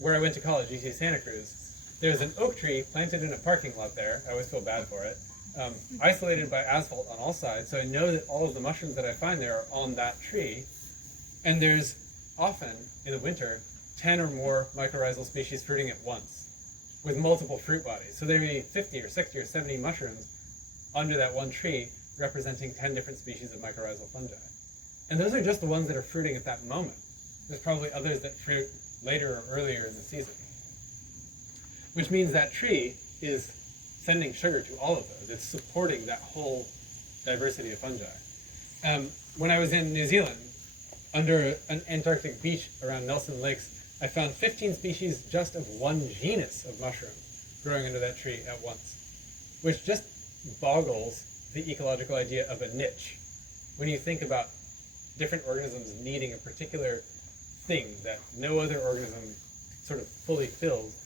where I went to college, UC Santa Cruz, there's an oak tree planted in a parking lot there. I always feel bad for it. Isolated by asphalt on all sides, so I know that all of the mushrooms that I find there are on that tree. And there's often, in the winter, 10 or more mycorrhizal species fruiting at once, with multiple fruit bodies. So there may be 50 or 60 or 70 mushrooms under that one tree, representing 10 different species of mycorrhizal fungi. And those are just the ones that are fruiting at that moment. There's probably others that fruit later or earlier in the season. Which means that tree is sending sugar to all of those. It's supporting that whole diversity of fungi. When I was in New Zealand, under an Antarctic beach around Nelson Lakes, I found 15 species just of one genus of mushroom growing under that tree at once, which just boggles the ecological idea of a niche. When you think about different organisms needing a particular thing that no other organism sort of fully fills,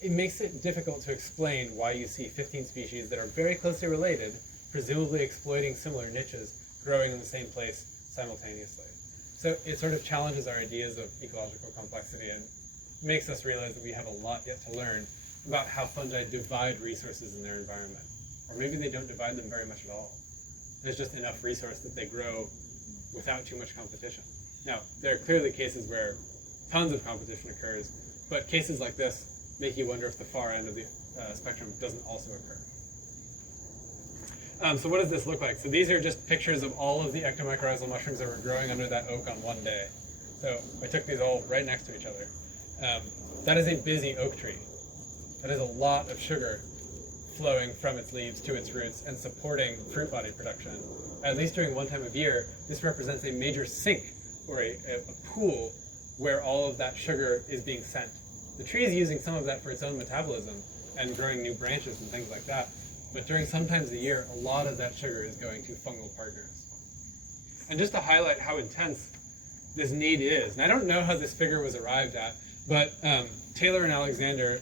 it makes it difficult to explain why you see 15 species that are very closely related, presumably exploiting similar niches, growing in the same place simultaneously. So it sort of challenges our ideas of ecological complexity and makes us realize that we have a lot yet to learn about how fungi divide resources in their environment. Or maybe they don't divide them very much at all. There's just enough resource that they grow without too much competition. Now, there are clearly cases where tons of competition occurs, but cases like this make you wonder if the far end of the spectrum doesn't also occur. So what does this look like? So these are just pictures of all of the ectomycorrhizal mushrooms that were growing under that oak on one day. So I took these all right next to each other. That is a busy oak tree. That is a lot of sugar flowing from its leaves to its roots and supporting fruit body production. At least during one time of year, this represents a major sink or a pool where all of that sugar is being sent. The tree is using some of that for its own metabolism and growing new branches and things like that. But during some times of the year, a lot of that sugar is going to fungal partners. And just to highlight how intense this need is, and I don't know how this figure was arrived at, but Taylor and Alexander,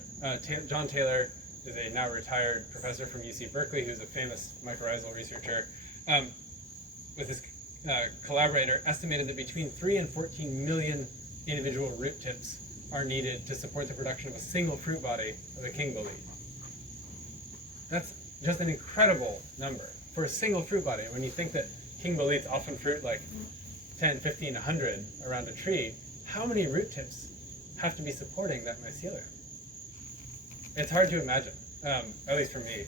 John Taylor is a now retired professor from UC Berkeley who's a famous mycorrhizal researcher, with his collaborator, estimated that between 3 and 14 million individual root tips are needed to support the production of a single fruit body of a king bolete. That's just an incredible number for a single fruit body. When you think that king boletes often fruit like 10, 15, 100 around a tree, how many root tips have to be supporting that mycelium? It's hard to imagine, at least for me.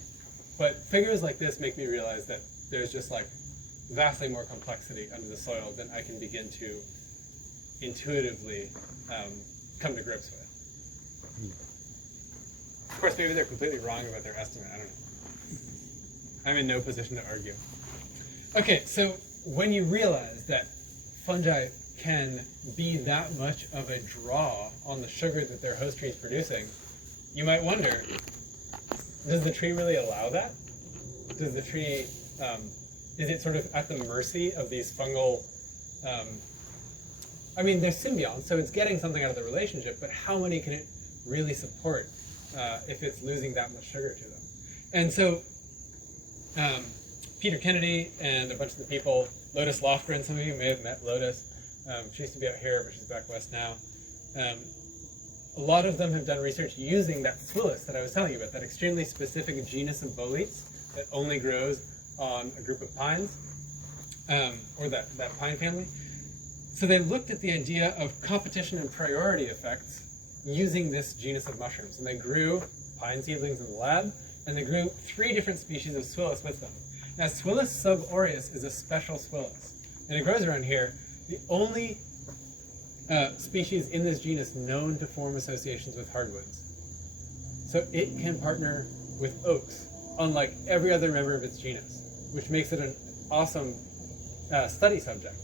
But figures like this make me realize that there's just like vastly more complexity under the soil than I can begin to intuitively come to grips with. Of course, maybe they're completely wrong about their estimate. I don't know. I'm in no position to argue. Okay, so when you realize that fungi can be that much of a draw on the sugar that their host tree is producing, you might wonder, does the tree really allow that? Does the tree, is it sort of at the mercy of these fungal, I mean, they're symbionts, so it's getting something out of the relationship, but how many can it really support if it's losing that much sugar to them? And so Peter Kennedy and a bunch of the people, Lotus Lofgren, some of you may have met Lotus. She used to be out here, but she's back west now. A lot of them have done research using that Swillis that I was telling you about, that extremely specific genus of boletes that only grows on a group of pines, or that pine family. So they looked at the idea of competition and priority effects using this genus of mushrooms. And they grew pine seedlings in the lab, and they grew 3 different species of Swillis with them. Now, Swillis subaureus is a special Swillis, and it grows around here. The only species in this genus known to form associations with hardwoods. So it can partner with oaks, unlike every other member of its genus, which makes it an awesome study subject,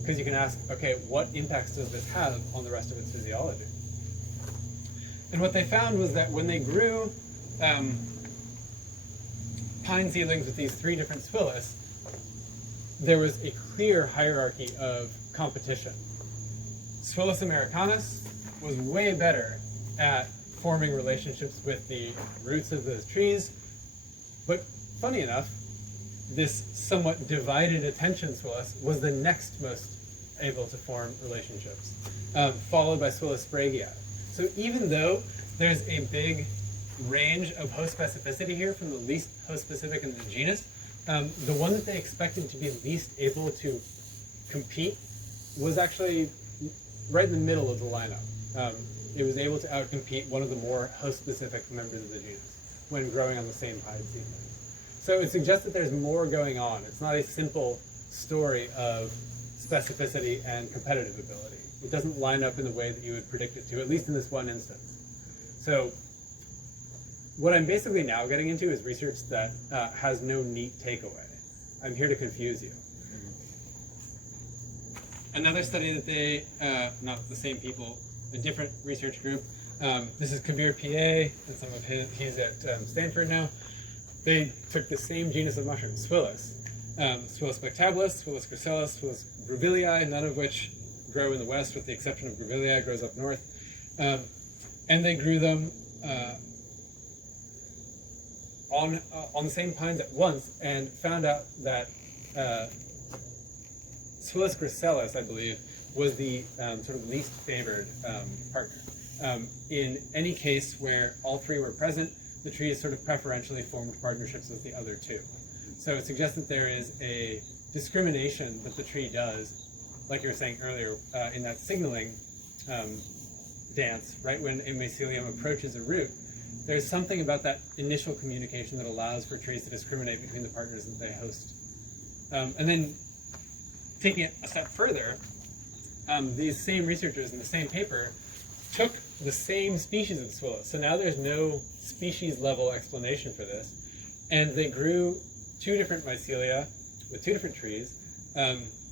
because you can ask, okay, what impacts does this have on the rest of its physiology? And what they found was that when they grew pine seedlings with these 3 different Swillis, there was a clear hierarchy of competition. Swillis americanus was way better at forming relationships with the roots of those trees, but funny enough, this somewhat divided attention Swillis was the next most able to form relationships, followed by Swillis spraguei. So even though there's a big range of host specificity here, from the least host specific in the genus, the one that they expected to be least able to compete was actually right in the middle of the lineup. It was able to outcompete one of the more host specific members of the genus when growing on the same pine seedlings. So it suggests that there's more going on. It's not a simple story of specificity and competitive ability. It doesn't line up in the way that you would predict it to, at least in this one instance. So what I'm basically now getting into is research that has no neat takeaway. I'm here to confuse you. Another study that they, not the same people, a different research group, this is Kabir P.A. and some of he's at Stanford now. They took the same genus of mushrooms, Swillis, Swillis spectabilis, Swillis gracilis, Swillis grevillei, none of which grow in the west with the exception of grevillei, grows up north. And they grew them on the same pines at once and found out that Swillis gracilis, I believe, was the sort of least favored partner. In any case where all 3 were present, the trees sort of preferentially formed partnerships with the other 2. So it suggests that there is a discrimination that the tree does, like you were saying earlier, in that signaling dance, right, when a mycelium approaches a root, there's something about that initial communication that allows for trees to discriminate between the partners that they host. And then taking it a step further, these same researchers in the same paper took the same species of Swilla. So now there's no species level explanation for this. And they grew 2 different mycelia with 2 different trees,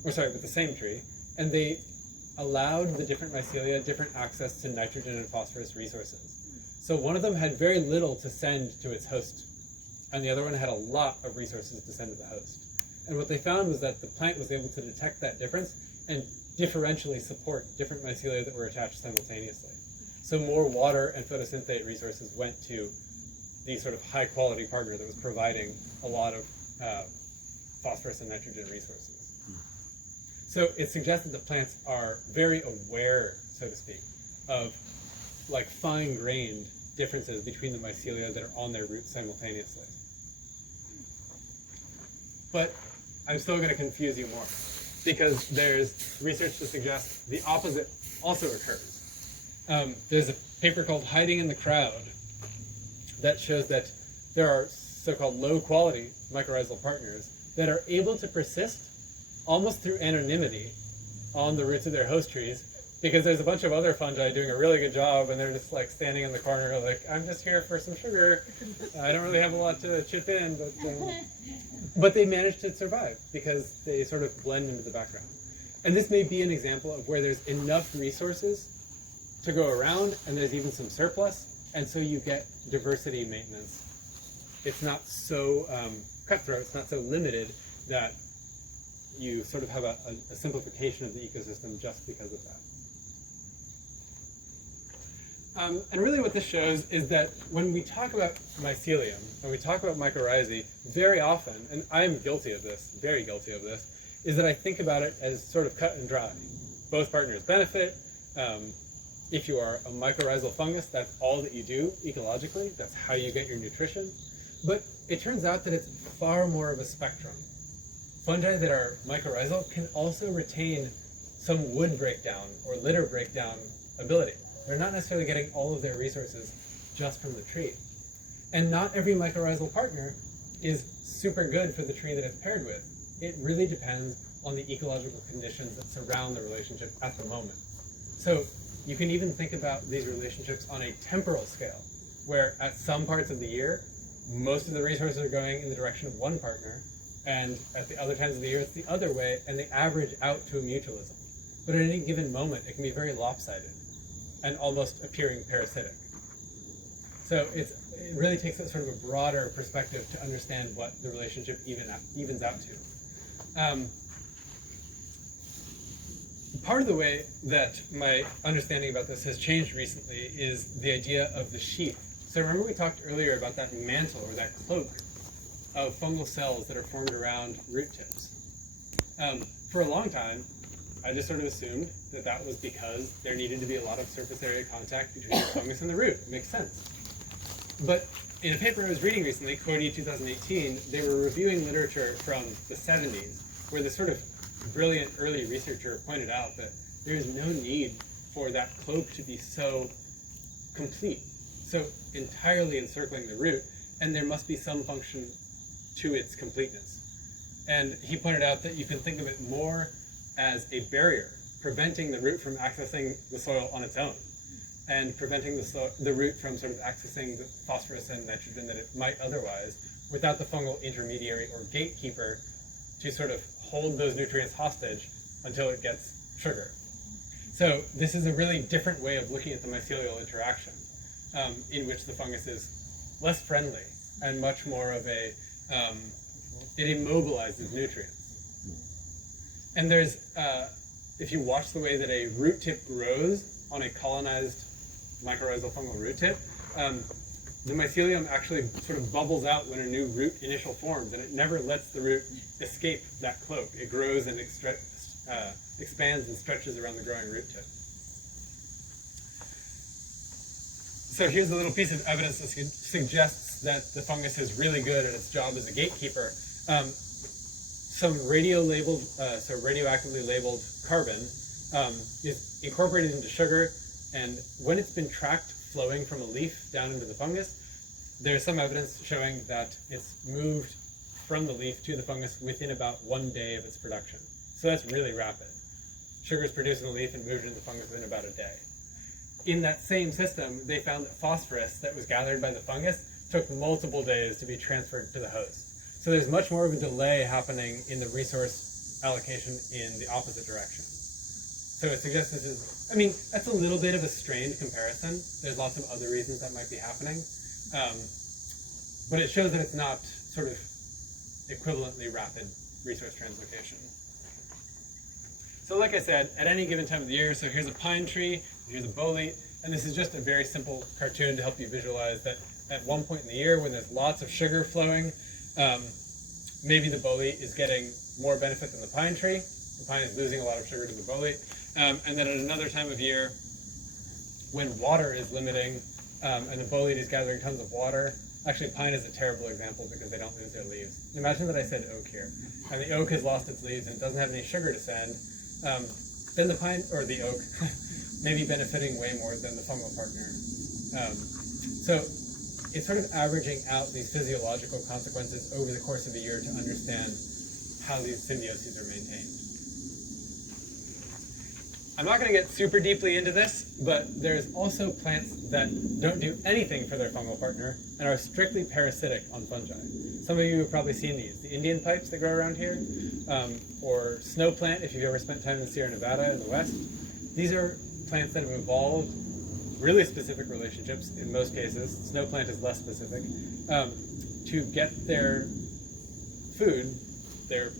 with the same tree, and they allowed the different mycelia different access to nitrogen and phosphorus resources. So one of them had very little to send to its host, and the other one had a lot of resources to send to the host. And what they found was that the plant was able to detect that difference and differentially support different mycelia that were attached simultaneously. So more water and photosynthate resources went to the sort of high quality partner that was providing a lot of phosphorus and nitrogen resources. So it suggests that the plants are very aware, so to speak, of like fine-grained differences between the mycelia that are on their roots simultaneously. But I'm still going to confuse you more, because there's research to suggest the opposite also occurs. There's a paper called Hiding in the Crowd that shows that there are so-called low-quality mycorrhizal partners that are able to persist almost through anonymity on the roots of their host trees, because there's a bunch of other fungi doing a really good job, and they're just like standing in the corner like, I'm just here for some sugar. I don't really have a lot to chip in, but they manage to survive because they sort of blend into the background. And this may be an example of where there's enough resources to go around, and there's even some surplus, and so you get diversity maintenance. It's not so cutthroat, it's not so limited that you sort of have a simplification of the ecosystem just because of that. And really what this shows is that when we talk about mycelium, when we talk about mycorrhizae, very often, and I am guilty of this, very guilty of this, is that I think about it as sort of cut and dry. Both partners benefit. If you are a mycorrhizal fungus, that's all that you do ecologically. That's how you get your nutrition. But it turns out that it's far more of a spectrum. Fungi that are mycorrhizal can also retain some wood breakdown or litter breakdown ability. They're not necessarily getting all of their resources just from the tree. And not every mycorrhizal partner is super good for the tree that it's paired with. It really depends on the ecological conditions that surround the relationship at the moment. So you can even think about these relationships on a temporal scale, where at some parts of the year, most of the resources are going in the direction of one partner, and at the other times of the year, it's the other way, and they average out to a mutualism. But at any given moment, it can be very lopsided and almost appearing parasitic. So it really takes a sort of a broader perspective to understand what the relationship evens out to. Part of the way that my understanding about this has changed recently is the idea of the sheath. So remember we talked earlier about that mantle or that cloak of fungal cells that are formed around root tips. For a long time, I just sort of assumed that that was because there needed to be a lot of surface area contact between the fungus and the root. It makes sense. But in a paper I was reading recently, Cody 2018, they were reviewing literature from the 70s, where this sort of brilliant early researcher pointed out that there is no need for that cloak to be so complete, so entirely encircling the root, and there must be some function to its completeness. And he pointed out that you can think of it more as a barrier, preventing the root from accessing the soil on its own, and preventing the root from sort of accessing the phosphorus and nitrogen that it might otherwise, without the fungal intermediary or gatekeeper to sort of hold those nutrients hostage until it gets sugar. So this is a really different way of looking at the mycelial interaction, in which the fungus is less friendly and much more of a, it immobilizes nutrients. And there's, if you watch the way that a root tip grows on a colonized mycorrhizal fungal root tip, the mycelium actually sort of bubbles out when a new root initial forms, and it never lets the root escape that cloak. It grows and expands and stretches around the growing root tip. So here's a little piece of evidence that suggests that the fungus is really good at its job as a gatekeeper. some radioactively labeled carbon is incorporated into sugar, and when it's been tracked flowing from a leaf down into the fungus, there's some evidence showing that it's moved from the leaf to the fungus within about 1 day of its production. So that's really rapid. Sugar is produced in the leaf and moved into the fungus within about a day. In that same system, they found that phosphorus that was gathered by the fungus took multiple days to be transferred to the host. So there's much more of a delay happening in the resource allocation in the opposite direction. So it suggests this is, I mean, that's a little bit of a strained comparison. There's lots of other reasons that might be happening. But it shows that it's not sort of equivalently rapid resource translocation. So like I said, at any given time of the year, so here's a pine tree, here's a bolete, and this is just a very simple cartoon to help you visualize that at one point in the year when there's lots of sugar flowing, maybe the bolete is getting more benefit than the pine tree. The pine is losing a lot of sugar to the bolete. And then at another time of year, when water is limiting and the bolete is gathering tons of water, actually pine is a terrible example because they don't lose their leaves. Imagine that I said oak here, and the oak has lost its leaves and it doesn't have any sugar to send. Then the pine, or the oak, may be benefiting way more than the fungal partner. So it's sort of averaging out these physiological consequences over the course of a year to understand how these symbioses are maintained. I'm not going to get super deeply into this, but there's also plants that don't do anything for their fungal partner and are strictly parasitic on fungi. Some of you have probably seen these, the Indian pipes that grow around here, or snow plant if you've ever spent time in the Sierra Nevada in the West. These are plants that have evolved really specific relationships in most cases. Snow plant is less specific, to get their food, their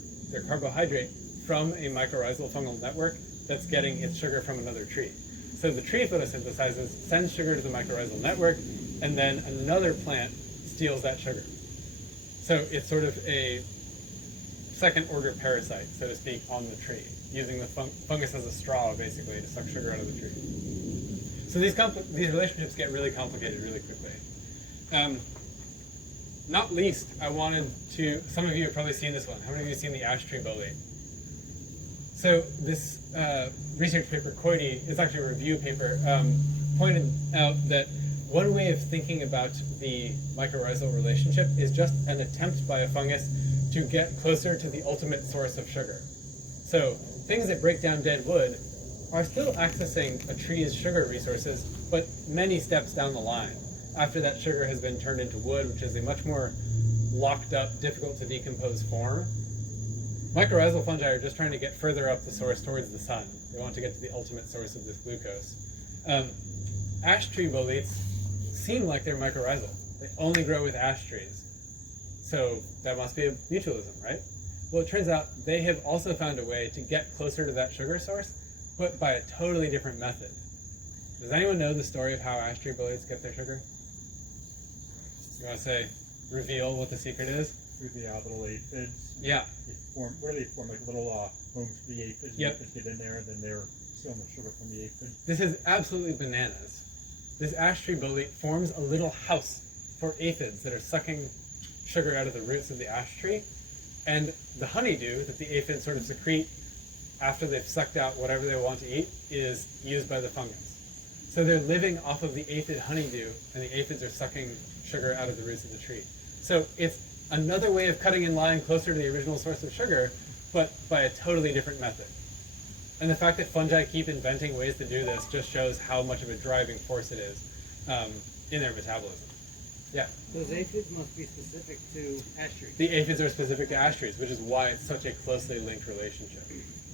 carbohydrate from a mycorrhizal fungal network that's getting its sugar from another tree. So the tree photosynthesizes, sends sugar to the mycorrhizal network, and then another plant steals that sugar. So it's sort of a second order parasite, so to speak, on the tree, using the fungus as a straw, basically, to suck sugar out of the tree. So these relationships get really complicated really quickly. Not least, I wanted to, some of you have probably seen this one. How many of you have seen the ash tree bolete? So this research paper, Coity, is actually a review paper, pointed out that one way of thinking about the mycorrhizal relationship is just an attempt by a fungus to get closer to the ultimate source of sugar. So things that break down dead wood are still accessing a tree's sugar resources, but many steps down the line, after that sugar has been turned into wood, which is a much more locked up, difficult to decompose form. Mycorrhizal fungi are just trying to get further up the source towards the sun. They want to get to the ultimate source of this glucose. Ash tree boletes seem like they're mycorrhizal. They only grow with ash trees. So that must be a mutualism, right? Well, it turns out they have also found a way to get closer to that sugar source, but by a totally different method. Does anyone know the story of how ash tree boletes get their sugar? You want to say, reveal what the secret is? Through the little aphids. Yeah. They form, what do they form? Like little homes for the aphids. Yep. The aphids get in there, and then they're stealing the sugar from the aphid. This is absolutely bananas. This ash tree bolete forms a little house for aphids that are sucking sugar out of the roots of the ash tree, and the honeydew that the aphids sort of secrete after they've sucked out whatever they want to eat is used by the fungus. So they're living off of the aphid honeydew, and the aphids are sucking sugar out of the roots of the tree. So it's another way of cutting in line closer to the original source of sugar, but by a totally different method. And the fact that fungi keep inventing ways to do this just shows how much of a driving force it is in their metabolism. Yeah? Those aphids must be specific to ash trees. The aphids are specific to ash trees, which is why it's such a closely linked relationship.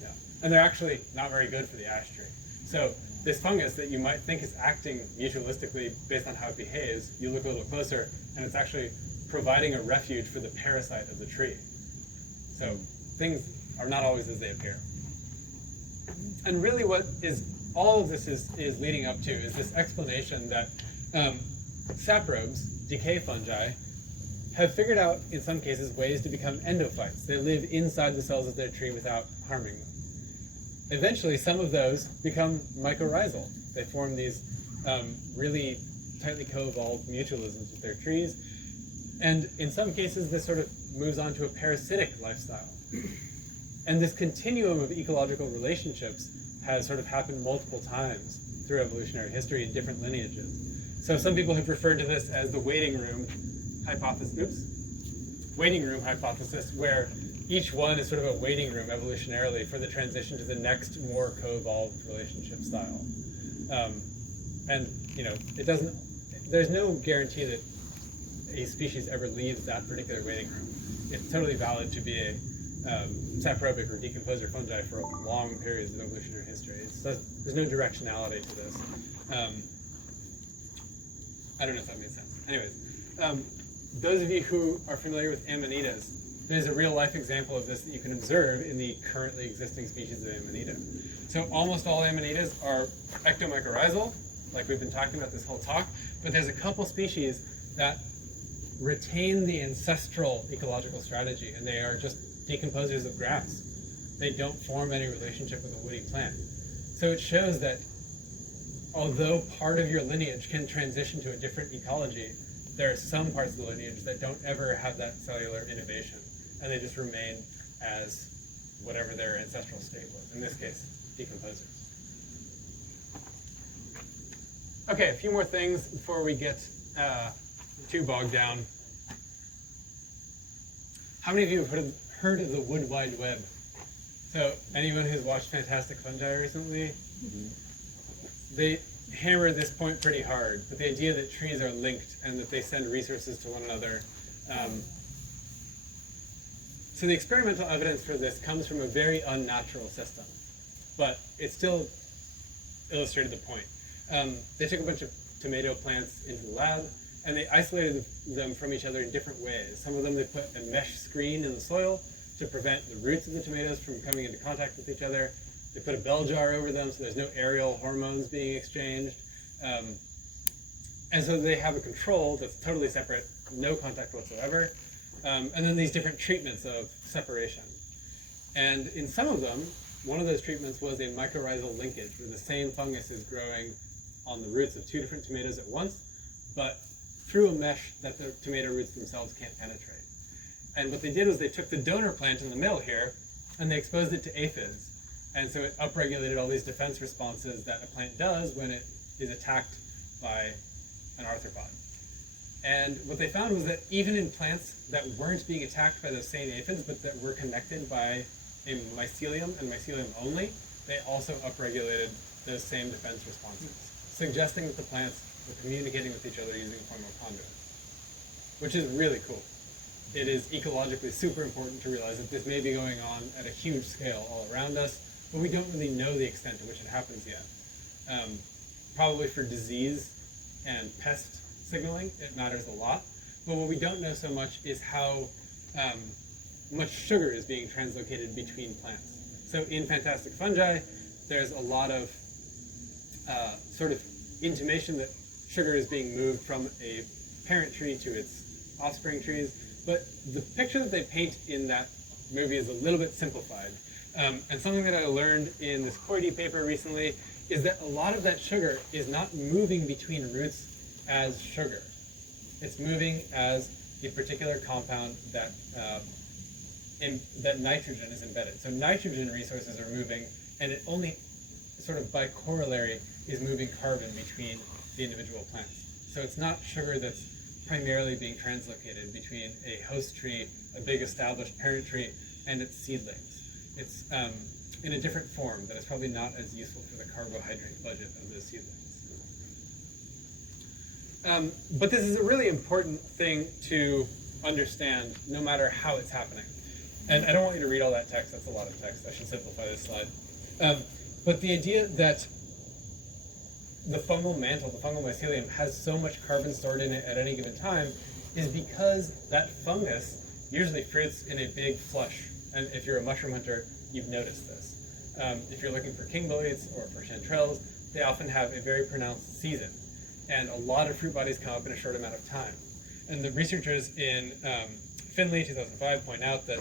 Yeah. And they're actually not very good for the ash tree. So this fungus that you might think is acting mutualistically based on how it behaves, you look a little closer, and it's actually providing a refuge for the parasite of the tree. So things are not always as they appear. And really what is all of this is leading up to is this explanation that saprobes, decay fungi, have figured out in some cases ways to become endophytes. They live inside the cells of their tree without harming them. Eventually some of those become mycorrhizal. They form these really tightly co-evolved mutualisms with their trees. And in some cases, this sort of moves on to a parasitic lifestyle. And this continuum of ecological relationships has sort of happened multiple times through evolutionary history in different lineages. So some people have referred to this as the waiting room hypothesis. Waiting room hypothesis, where each one is sort of a waiting room evolutionarily for the transition to the next more co-evolved relationship style. And you know, it doesn't. There's no guarantee that a species ever leaves that particular waiting room. It's totally valid to be a saprobic or decomposer fungi for long periods of evolutionary history. There's no directionality to this. I don't know if that made sense. Anyways, those of you who are familiar with Amanitas, there's a real life example of this that you can observe in the currently existing species of Amanita. So almost all Amanitas are ectomycorrhizal, like we've been talking about this whole talk, but there's a couple species that retain the ancestral ecological strategy, and they are just decomposers of grass. They don't form any relationship with a woody plant. So it shows that although part of your lineage can transition to a different ecology, there are some parts of the lineage that don't ever have that cellular innovation, and they just remain as whatever their ancestral state was. In this case, decomposers. Okay, a few more things before we get too bogged down. How many of you have heard of the Wood Wide Web? So anyone who's watched Fantastic Fungi recently, they hammer this point pretty hard, but the idea that trees are linked and that they send resources to one another. So the experimental evidence for this comes from a very unnatural system, but it still illustrated the point. They took a bunch of tomato plants into the lab, and they isolated them from each other in different ways. Some of them they put a mesh screen in the soil to prevent the roots of the tomatoes from coming into contact with each other. They put a bell jar over them so there's no aerial hormones being exchanged. And so they have a control that's totally separate, no contact whatsoever. And then these different treatments of separation. And in some of them, one of those treatments was a mycorrhizal linkage, where the same fungus is growing on the roots of two different tomatoes at once, but through a mesh that the tomato roots themselves can't penetrate. And what they did was they took the donor plant in the middle here, and they exposed it to aphids. And so it upregulated all these defense responses that a plant does when it is attacked by an arthropod. And what they found was that even in plants that weren't being attacked by those same aphids, but that were connected by a mycelium and mycelium only, they also upregulated those same defense responses, suggesting that the plants were communicating with each other using a form of conduit, which is really cool. It is ecologically super important to realize that this may be going on at a huge scale all around us, but we don't really know the extent to which it happens yet. Probably for disease and pest signaling, it matters a lot. But what we don't know so much is how much sugar is being translocated between plants. So in Fantastic Fungi, there's a lot of sort of intimation that sugar is being moved from a parent tree to its offspring trees. But the picture that they paint in that movie is a little bit simplified. And something that I learned in this Coidy paper recently is that a lot of that sugar is not moving between roots as sugar. It's moving as a particular compound that that nitrogen is embedded. So nitrogen resources are moving, and it only sort of by corollary is moving carbon between the individual plants. So it's not sugar that's primarily being translocated between a host tree, a big established parent tree, and its seedlings. It's in a different form that is probably not as useful for the carbohydrate budget of those seedlings. But this is a really important thing to understand, no matter how it's happening. And I don't want you to read all that text. That's a lot of text. I should simplify this slide. But the idea that the fungal mantle, the fungal mycelium, has so much carbon stored in it at any given time is because that fungus usually fruits in a big flush. And if you're a mushroom hunter, you've noticed this. If you're looking for kingbloids or for chanterelles, they often have a very pronounced season. And a lot of fruit bodies come up in a short amount of time. And the researchers in Finley, 2005, point out that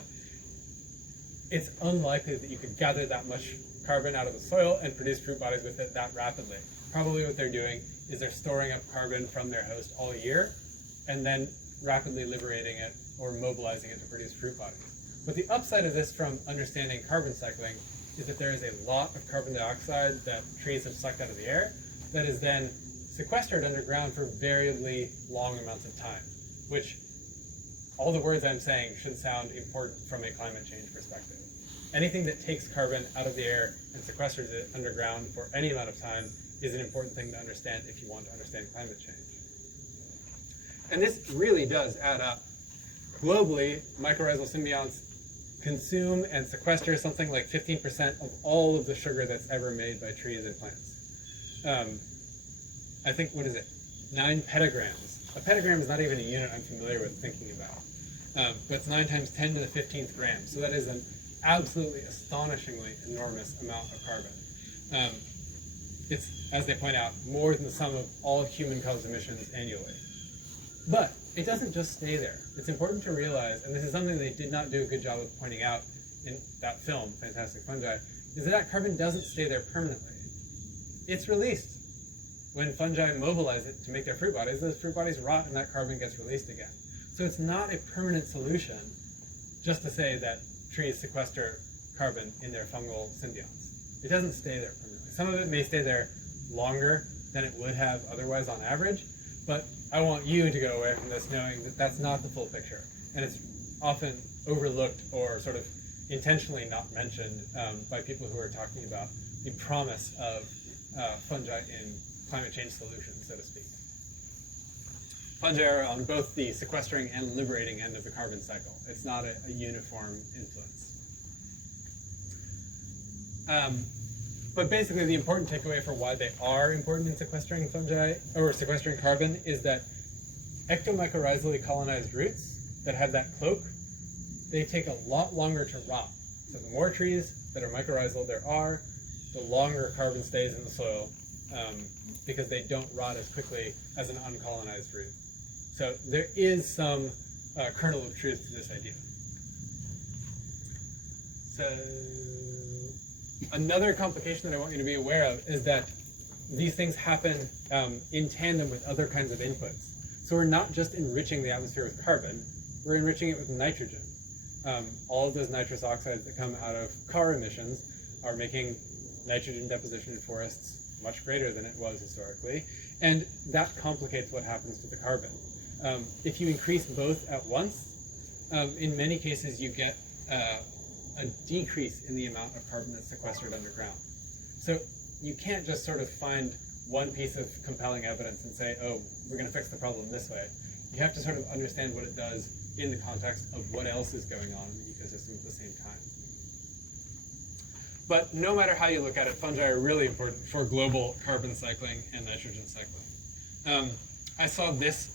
it's unlikely that you could gather that much carbon out of the soil and produce fruit bodies with it that rapidly. Probably what they're doing is they're storing up carbon from their host all year, and then rapidly liberating it or mobilizing it to produce fruit bodies. But the upside of this from understanding carbon cycling is that there is a lot of carbon dioxide that trees have sucked out of the air that is then sequestered underground for variably long amounts of time, which all the words I'm saying should sound important from a climate change perspective. Anything that takes carbon out of the air and sequesters it underground for any amount of time is an important thing to understand if you want to understand climate change. And this really does add up. Globally, mycorrhizal symbionts consume and sequester something like 15% of all of the sugar that's ever made by trees and plants. I think, what is it? 9 petagrams. A petagram is not even a unit I'm familiar with thinking about. But it's 9 times 10 to the 15th gram. So that is an absolutely astonishingly enormous amount of carbon. It's, as they point out, more than the sum of all human-caused emissions annually. But it doesn't just stay there. It's important to realize, and this is something they did not do a good job of pointing out in that film, Fantastic Fungi, is that carbon doesn't stay there permanently. It's released. When fungi mobilize it to make their fruit bodies, those fruit bodies rot and that carbon gets released again. So it's not a permanent solution just to say that trees sequester carbon in their fungal symbionts. It doesn't stay there permanently. Some of it may stay there longer than it would have otherwise on average, but I want you to go away from this knowing that that's not the full picture. And it's often overlooked or sort of intentionally not mentioned by people who are talking about the promise of fungi in climate change solutions, so to speak. Fungi are on both the sequestering and liberating end of the carbon cycle. It's not a uniform influence. But basically the important takeaway for why they are important in sequestering fungi, or sequestering carbon, is that ectomycorrhizally colonized roots that have that cloak, they take a lot longer to rot. So the more trees that are mycorrhizal there are, the longer carbon stays in the soil, because they don't rot as quickly as an uncolonized root. So there is some kernel of truth to this idea. So another complication that I want you to be aware of is that these things happen in tandem with other kinds of inputs. So we're not just enriching the atmosphere with carbon, we're enriching it with nitrogen. All of those nitrous oxides that come out of car emissions are making nitrogen deposition in forests much greater than it was historically, and that complicates what happens to the carbon. If you increase both at once, in many cases you get a decrease in the amount of carbon that's sequestered underground. So you can't just sort of find one piece of compelling evidence and say, oh, we're going to fix the problem this way. You have to sort of understand what it does in the context of what else is going on in the ecosystem at the same time. But no matter how you look at it, fungi are really important for global carbon cycling and nitrogen cycling. I saw this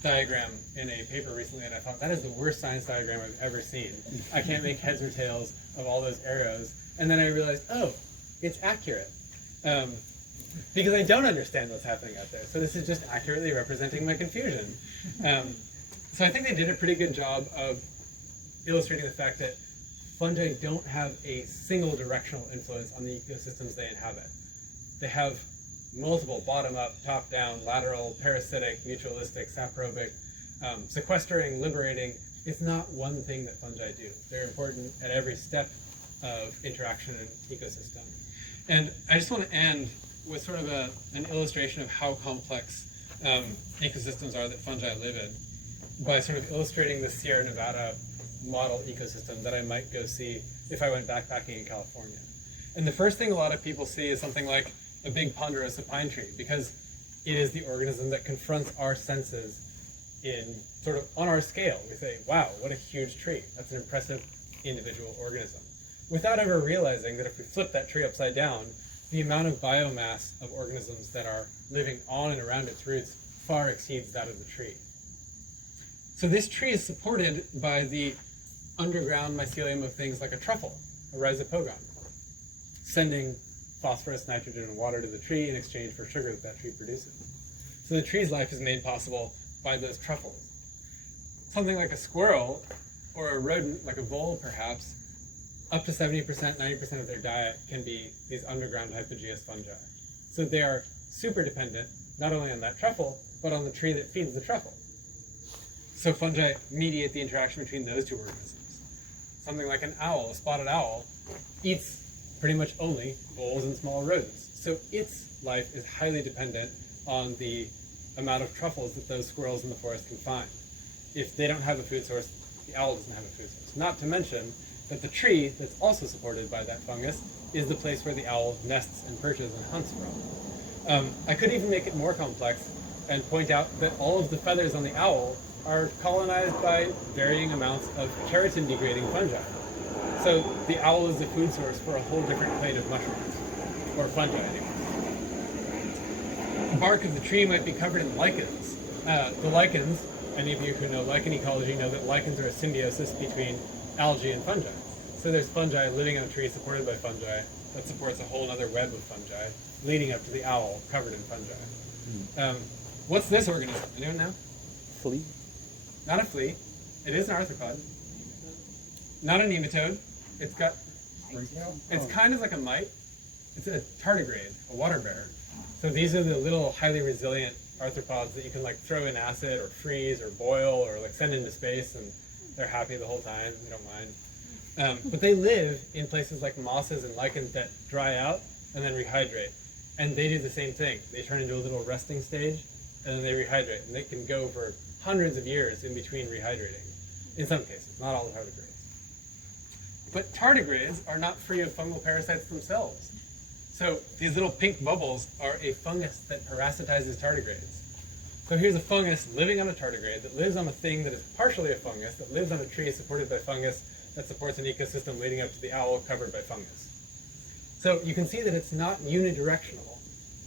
diagram in a paper recently, and I thought, that is the worst science diagram I've ever seen. I can't make heads or tails of all those arrows. And then I realized, oh, it's accurate. Because I don't understand what's happening out there. So this is just accurately representing my confusion. So I think they did a pretty good job of illustrating the fact that fungi don't have a single directional influence on the ecosystems they inhabit. They have multiple bottom-up, top-down, lateral, parasitic, mutualistic, saprobic, sequestering, liberating. It's not one thing that fungi do. They're important at every step of interaction in ecosystem. And I just want to end with sort of an illustration of how complex ecosystems are that fungi live in by sort of illustrating the Sierra Nevada model ecosystem that I might go see if I went backpacking in California. And the first thing a lot of people see is something like a big ponderosa pine tree, because it is the organism that confronts our senses in sort of on our scale. We say, wow, what a huge tree. That's an impressive individual organism. Without ever realizing that if we flip that tree upside down, the amount of biomass of organisms that are living on and around its roots far exceeds that of the tree. So this tree is supported by the underground mycelium of things like a truffle, a rhizopogon, sending phosphorus, nitrogen, and water to the tree in exchange for sugar that that tree produces. So the tree's life is made possible by those truffles. Something like a squirrel or a rodent, like a vole perhaps, up to 70%, 90% of their diet can be these underground hypogeous fungi. So they are super dependent, not only on that truffle, but on the tree that feeds the truffle. So fungi mediate the interaction between those two organisms. Something like an owl, a spotted owl, eats pretty much only voles and small rodents. So its life is highly dependent on the amount of truffles that those squirrels in the forest can find. If they don't have a food source, the owl doesn't have a food source. Not to mention that the tree that's also supported by that fungus is the place where the owl nests and perches and hunts from. I could even make it more complex and point out that all of the feathers on the owl are colonized by varying amounts of keratin-degrading fungi. So the owl is the food source for a whole different plate of mushrooms, or fungi anyways. The bark of the tree might be covered in lichens. The lichens, any of you who know lichen ecology know that lichens are a symbiosis between algae and fungi. So there's fungi living on a tree supported by fungi that supports a whole other web of fungi leading up to the owl covered in fungi. What's this organism? Anyone know? Flea? Not a flea. It is an arthropod. Not a nematode. It's got. It's kind of like a mite. It's a tardigrade, a water bear. So these are the little highly resilient arthropods that you can like throw in acid or freeze or boil or like send into space, and they're happy the whole time. They don't mind. But they live in places like mosses and lichens that dry out and then rehydrate. And they do the same thing. They turn into a little resting stage and then they rehydrate. And they can go for hundreds of years in between rehydrating. In some cases, not all tardigrades. But tardigrades are not free of fungal parasites themselves. So these little pink bubbles are a fungus that parasitizes tardigrades. So here's a fungus living on a tardigrade that lives on a thing that is partially a fungus, that lives on a tree supported by fungus, that supports an ecosystem leading up to the owl covered by fungus. So you can see that it's not unidirectional.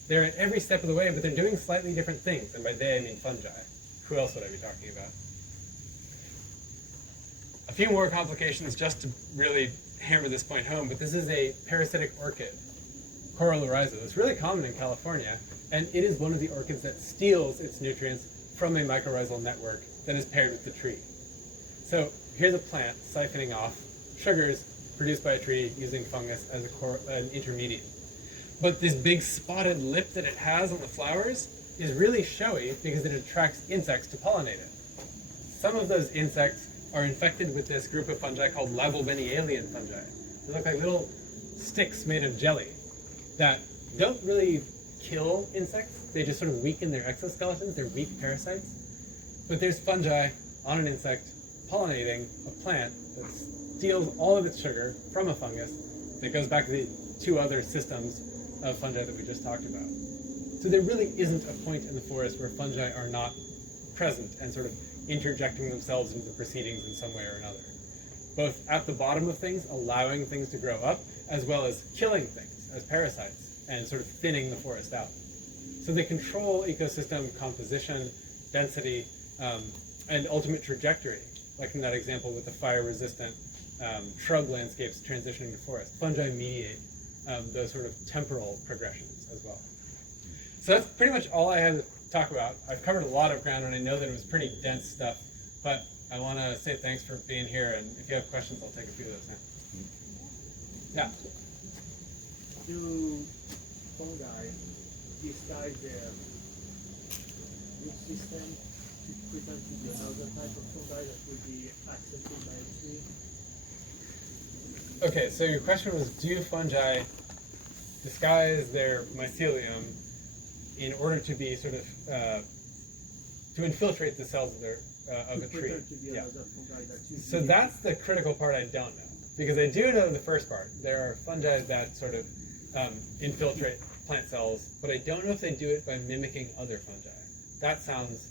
They're at every step of the way, but they're doing slightly different things. And by they, I mean fungi. Who else would I be talking about? A few more complications just to really hammer this point home, but this is a parasitic orchid, Mycorrhizal. It's really common in California, and it is one of the orchids that steals its nutrients from a mycorrhizal network that is paired with the tree. So here's a plant siphoning off sugars produced by a tree using fungus as an intermediate. But this big spotted lip that it has on the flowers is really showy because it attracts insects to pollinate it. Some of those insects are infected with this group of fungi called lavobenialian fungi. They look like little sticks made of jelly that don't really kill insects. They just sort of weaken their exoskeletons. They're weak parasites. But there's fungi on an insect pollinating a plant that steals all of its sugar from a fungus that goes back to the two other systems of fungi that we just talked about. So there really isn't a point in the forest where fungi are not present and sort of interjecting themselves into the proceedings in some way or another. Both at the bottom of things, allowing things to grow up, as well as killing things as parasites and sort of thinning the forest out. So they control ecosystem composition, density, and ultimate trajectory, like in that example with the fire-resistant shrub landscapes transitioning to forest. Fungi mediate those sort of temporal progressions as well. So that's pretty much all I had to talk about. I've covered a lot of ground, and I know that it was pretty dense stuff, but I want to say thanks for being here, and if you have questions, I'll take a few of those now. Yeah? Do fungi disguise their root system to pretend to be another type of fungi that would be accepted by a tree? Okay, so your question was, do fungi disguise their mycelium in order to be sort of, to infiltrate the cells of a tree? Yeah. So that's the critical part I don't know. Because I do know the first part. There are fungi that sort of infiltrate plant cells, but I don't know if they do it by mimicking other fungi. That sounds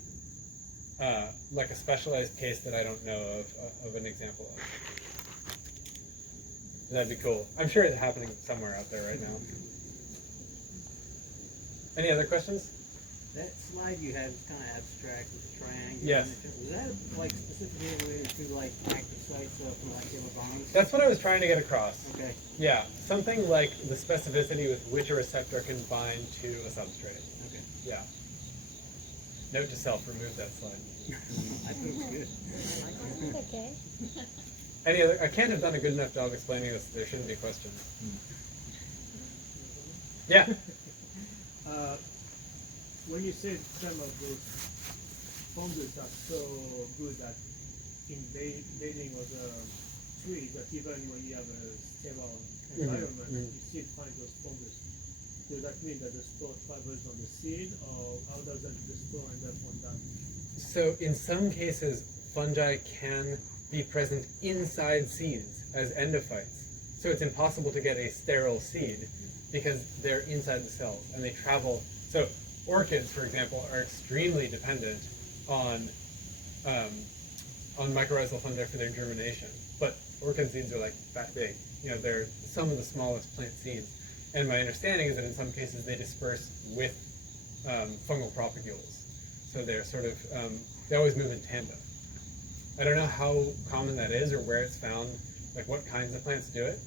like a specialized case that I don't know of an example of. That'd be cool. I'm sure it's happening somewhere out there right now. Any other questions? That slide you had was kind of abstract with the triangle. Yes. Was that like specifically related to like active sites of molecular bonds? That's what I was trying to get across. Okay. Yeah, something like the specificity with which a receptor can bind to a substrate. Okay. Yeah. Note to self, remove that slide. I think it's good. Okay. Any other? I can't have done a good enough job explaining this. There shouldn't be questions. Yeah. When you said some of those fungus are so good at invading other trees that even when you have a sterile environment, you still find those fungus. Does that mean that the spore travels on the seed, or how does the spore end up on that? So in some cases, fungi can be present inside seeds as endophytes. So it's impossible to get a sterile seed because they're inside the cells and they travel. So orchids, for example, are extremely dependent on mycorrhizal fungi for their germination. But orchid seeds are like that big. You know, they're some of the smallest plant seeds. And my understanding is that in some cases they disperse with fungal propagules. So they're sort of, they always move in tandem. I don't know how common that is or where it's found, like what kinds of plants do it.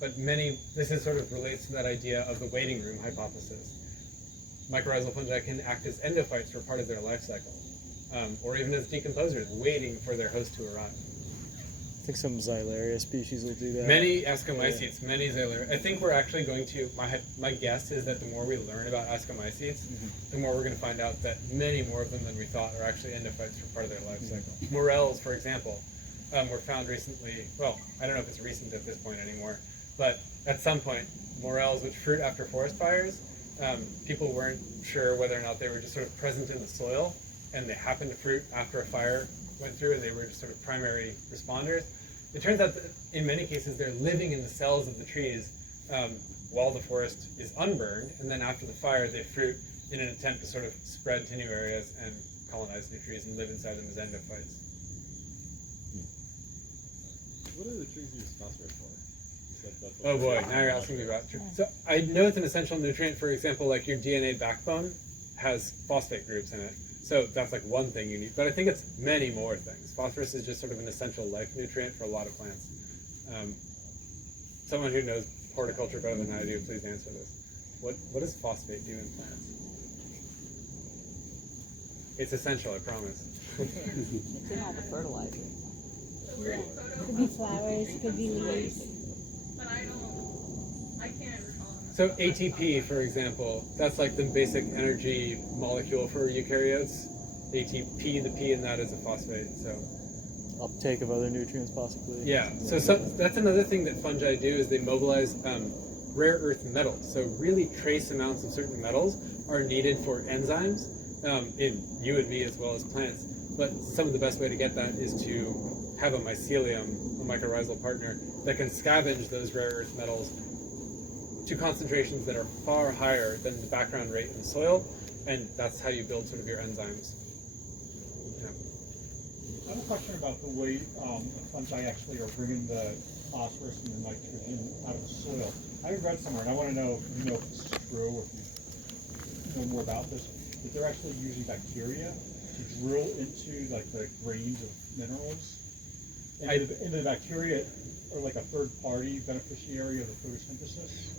But this is sort of relates to that idea of the waiting room hypothesis. Mycorrhizal fungi can act as endophytes for part of their life cycle, or even as decomposers, waiting for their host to arrive. I think some Xylaria species will do that. Many Ascomycetes, many Xylaria. I think we're actually going to, my guess is that the more we learn about Ascomycetes, the more we're going to find out that many more of them than we thought are actually endophytes for part of their life cycle. Morels, for example, were found recently, well, I don't know if it's recent at this point anymore, but at some point, morels, which fruit after forest fires, people weren't sure whether or not they were just sort of present in the soil, and they happened to fruit after a fire went through, and they were just sort of primary responders. It turns out that in many cases they're living in the cells of the trees while the forest is unburned, and then after the fire they fruit in an attempt to sort of spread to new areas and colonize new trees and live inside them as endophytes. What are the trees use phosphorus for? That's Oh boy, now you're asking me about trees. So I know it's an essential nutrient. For example, like your DNA backbone has phosphate groups in it. So that's like one thing you need, but I think it's many more things. Phosphorus is just sort of an essential life nutrient for a lot of plants. Someone who knows horticulture better than I do, please answer this. What does phosphate do in plants? It's essential, I promise. It's in all the fertilizer. Could be flowers, could be leaves. But I can't recall. So ATP, for example, that's like the basic energy molecule for eukaryotes. ATP, the P in that is a phosphate. So Uptake of other nutrients, possibly. yeah. So that's another thing that fungi do is they mobilize rare earth metals. So really trace amounts of certain metals are needed for enzymes in you and me as well as plants. But some of the best way to get that is to have a mycelium, a mycorrhizal partner, that can scavenge those rare earth metals to concentrations that are far higher than the background rate in the soil, and that's how you build sort of your enzymes. Yeah. I have a question about the way fungi actually are bringing the phosphorus and the nitrogen out of the soil. I read somewhere, and I want to know if you know if this is true or if you know more about this, that they're actually using bacteria to drill into like the grains of minerals. And the bacteria are like a third-party beneficiary of the photosynthesis.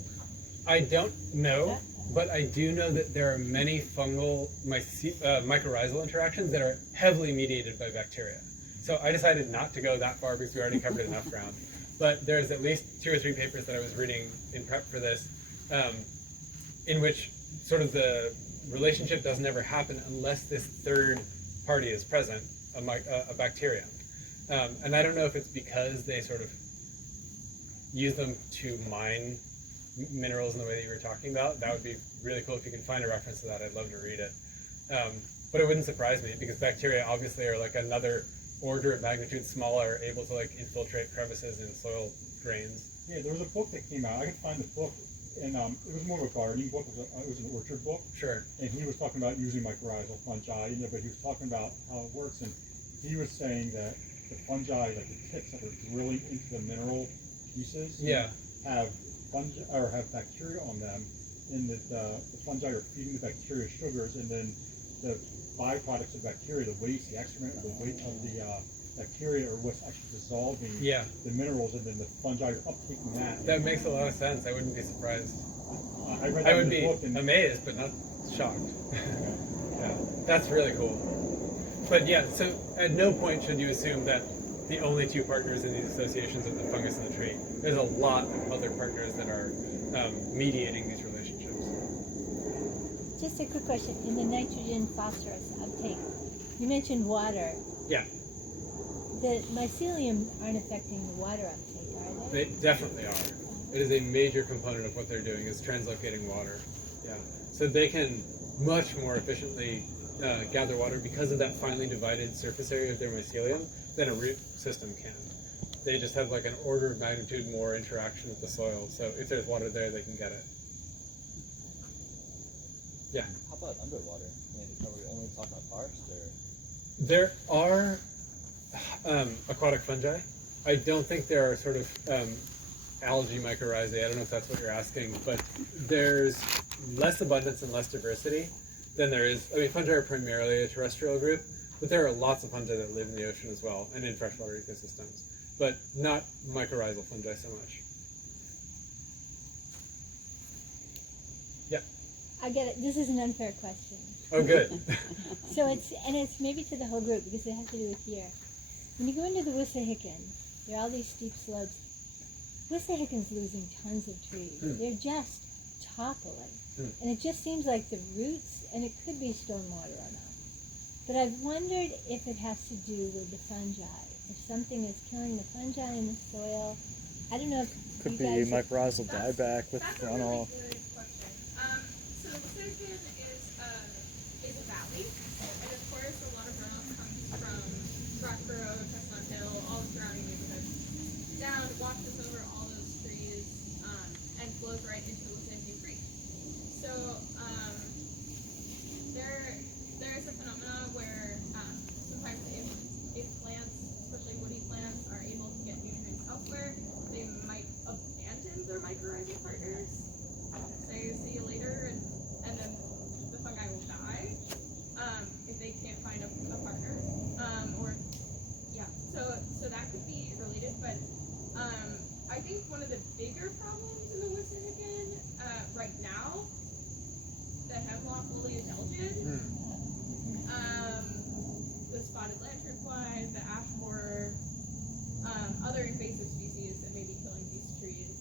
I don't know, but I do know that there are many fungal mycorrhizal interactions that are heavily mediated by bacteria. So I decided not to go that far because we already covered enough ground. But there's at least 2 or 3 papers that I was reading in prep for this, in which sort of the relationship doesn't ever happen unless this third party is present, a bacterium. And I don't know if it's because they sort of use them to mine minerals in the way that you were talking about. That would be really cool if you can find a reference to that. I'd love to read it. But it wouldn't surprise me because bacteria obviously are like another order of magnitude smaller, able to like infiltrate crevices in soil grains. Yeah, there was a book that came out. I could find the book, and it was more of a gardening book. It was an orchard book. Sure. And he was talking about using mycorrhizal fungi, but he was talking about how it works, and he was saying that the fungi, like the tips that are drilling into the mineral pieces, have fungi or have bacteria on them, and that the fungi are feeding the bacteria sugars, and then the byproducts of bacteria, the waste, the excrement, or the weight of the bacteria are what's actually dissolving the minerals, and then the fungi are uptaking that. That makes a lot of sense. I wouldn't be surprised. I read that I would in the be book, and amazed, but not shocked. Yeah, that's really cool. But yeah, so at no point should you assume that the only 2 partners in these associations are the fungus and the tree. There's a lot of other partners that are mediating these relationships. Just a quick question. In the nitrogen phosphorus uptake, you mentioned water. Yeah. The mycelium aren't affecting the water uptake, are they? They definitely are. It is a major component of what they're doing is translocating water. Yeah. So they can much more efficiently gather water because of that finely divided surface area of their mycelium than a root system can. They just have like an order of magnitude more interaction with the soil. So if there's water there, they can get it. Yeah. How about underwater? I mean, are we only talking about karst, or? There are aquatic fungi. I don't think there are sort of algae mycorrhizae. I don't know if that's what you're asking, but there's less abundance and less diversity than there is. I mean, fungi are primarily a terrestrial group, but there are lots of fungi that live in the ocean as well and in freshwater ecosystems, but not mycorrhizal fungi so much. Yeah. I get it. This is an unfair question. Oh, good. So it's maybe to the whole group because it has to do with here. When you go into the Wissahickon, there are all these steep slopes. Wissahickons losing tons of trees. They're just toppling. And it just seems like the roots, and it could be stormwater runoff. But I've wondered if it has to do with the fungi. If something is killing the fungi in the soil. I don't know if Could you be guys mycorrhizal dieback with That's runoff. a really good question. So Wissahickon is a valley, and of course a lot of runoff comes from Rockborough, Chestnut Hill, all the surrounding neighborhoods, down, washes over all those trees, and flows right into the Wissahickon Creek. So there is a phenomena where sometimes if plants, especially woody plants, are able to get nutrients elsewhere, they might abandon their mycorrhizal partners, say see you later, and then the fungi will die if they can't find a partner, or yeah. So that could be related, but I think one of the bigger problems in the Wissahickon right now, the hemlock woolly adelgid, the spotted lanternfly, the ash borer, other invasive species that may be killing these trees.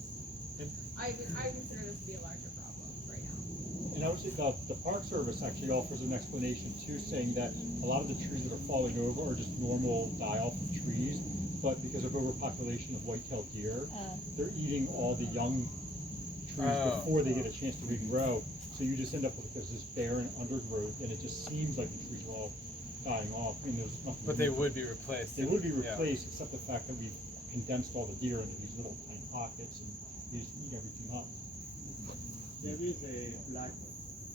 I consider this to be a larger problem right now. And I would say the Park Service actually offers an explanation too, saying that a lot of the trees that are falling over are just normal die-off of trees, but because of overpopulation of white-tailed deer, they're eating all the young trees before they get a chance to regrow. So you just end up with this barren undergrowth, and it just seems like the trees are all dying off. And there's nothing. But they would be replaced. They would be replaced, except the fact that we've condensed all the deer into these little tiny pockets, and they just eat everything up. There is a black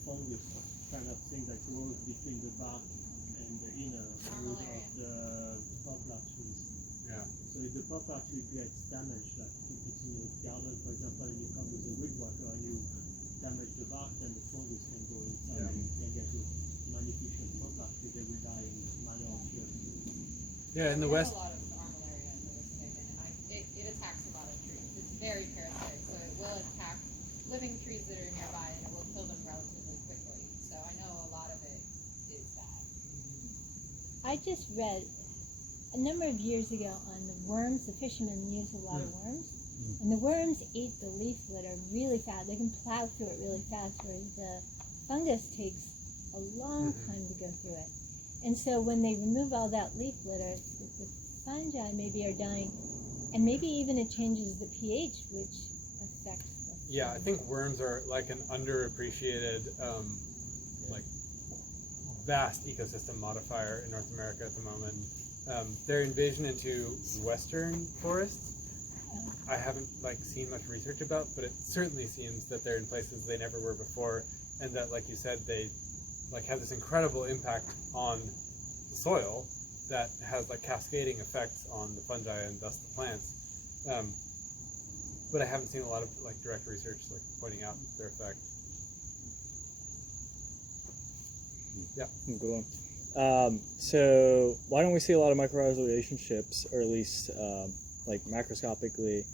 fungus kind of thing that grows between the bark and the inner root of the poplar trees. Yeah. So if the poplar tree gets damaged, like if it's in your garden, for example, and you come with a weed whacker and you damage the bark, then the fungus can go inside and you can get a magnificent poplar tree, they will die in a matter of years. Yeah, in the West. There's a lot of armillaria in the Wissahickon, and it attacks a lot of trees. It's very parasitic, so it will attack living trees that are nearby, and it will kill them relatively quickly. So I know a lot of it is that. I just read a number of years ago on the worms. The fishermen use a lot of worms, and the worms eat the leaf litter really fast. They can plow through it really fast, whereas the fungus takes a long time to go through it. And so when they remove all that leaf litter, the fungi maybe are dying, and maybe even it changes the pH, which affects the Yeah, I think worms are like an underappreciated, like vast ecosystem modifier in North America at the moment. Their invasion into western forests, I haven't seen much research about, but it certainly seems that they're in places they never were before, and that, like you said, they have this incredible impact on the soil that has cascading effects on the fungi and thus the plants. But I haven't seen a lot of direct research pointing out their effect. Yeah. Good one. So why don't we see a lot of mycorrhizal relationships, or at least macroscopically,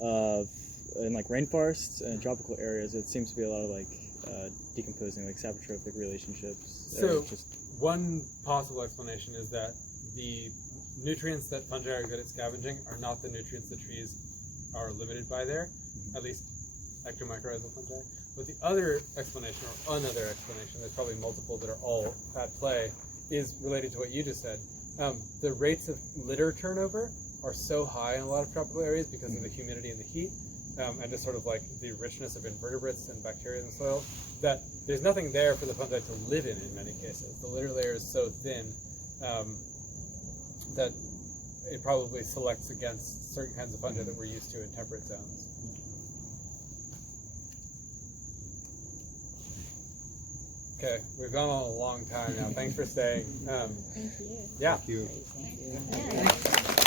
in rainforests and tropical areas? It seems to be a lot of decomposing, saprotrophic relationships. So one possible explanation is that the nutrients that fungi are good at scavenging are not the nutrients that trees are limited by there, at least ectomycorrhizal fungi. But the other explanation, or another explanation, there's probably multiple that are all at play, is related to what you just said. The rates of litter turnover are so high in a lot of tropical areas because of the humidity and the heat, and just sort of like the richness of invertebrates and bacteria in the soil, that there's nothing there for the fungi to live in many cases. The litter layer is so thin that it probably selects against certain kinds of fungi that we're used to in temperate zones. Okay, we've gone on a long time now. Thanks for staying. Thank you. Yeah. Thank you. Thank you. Yeah.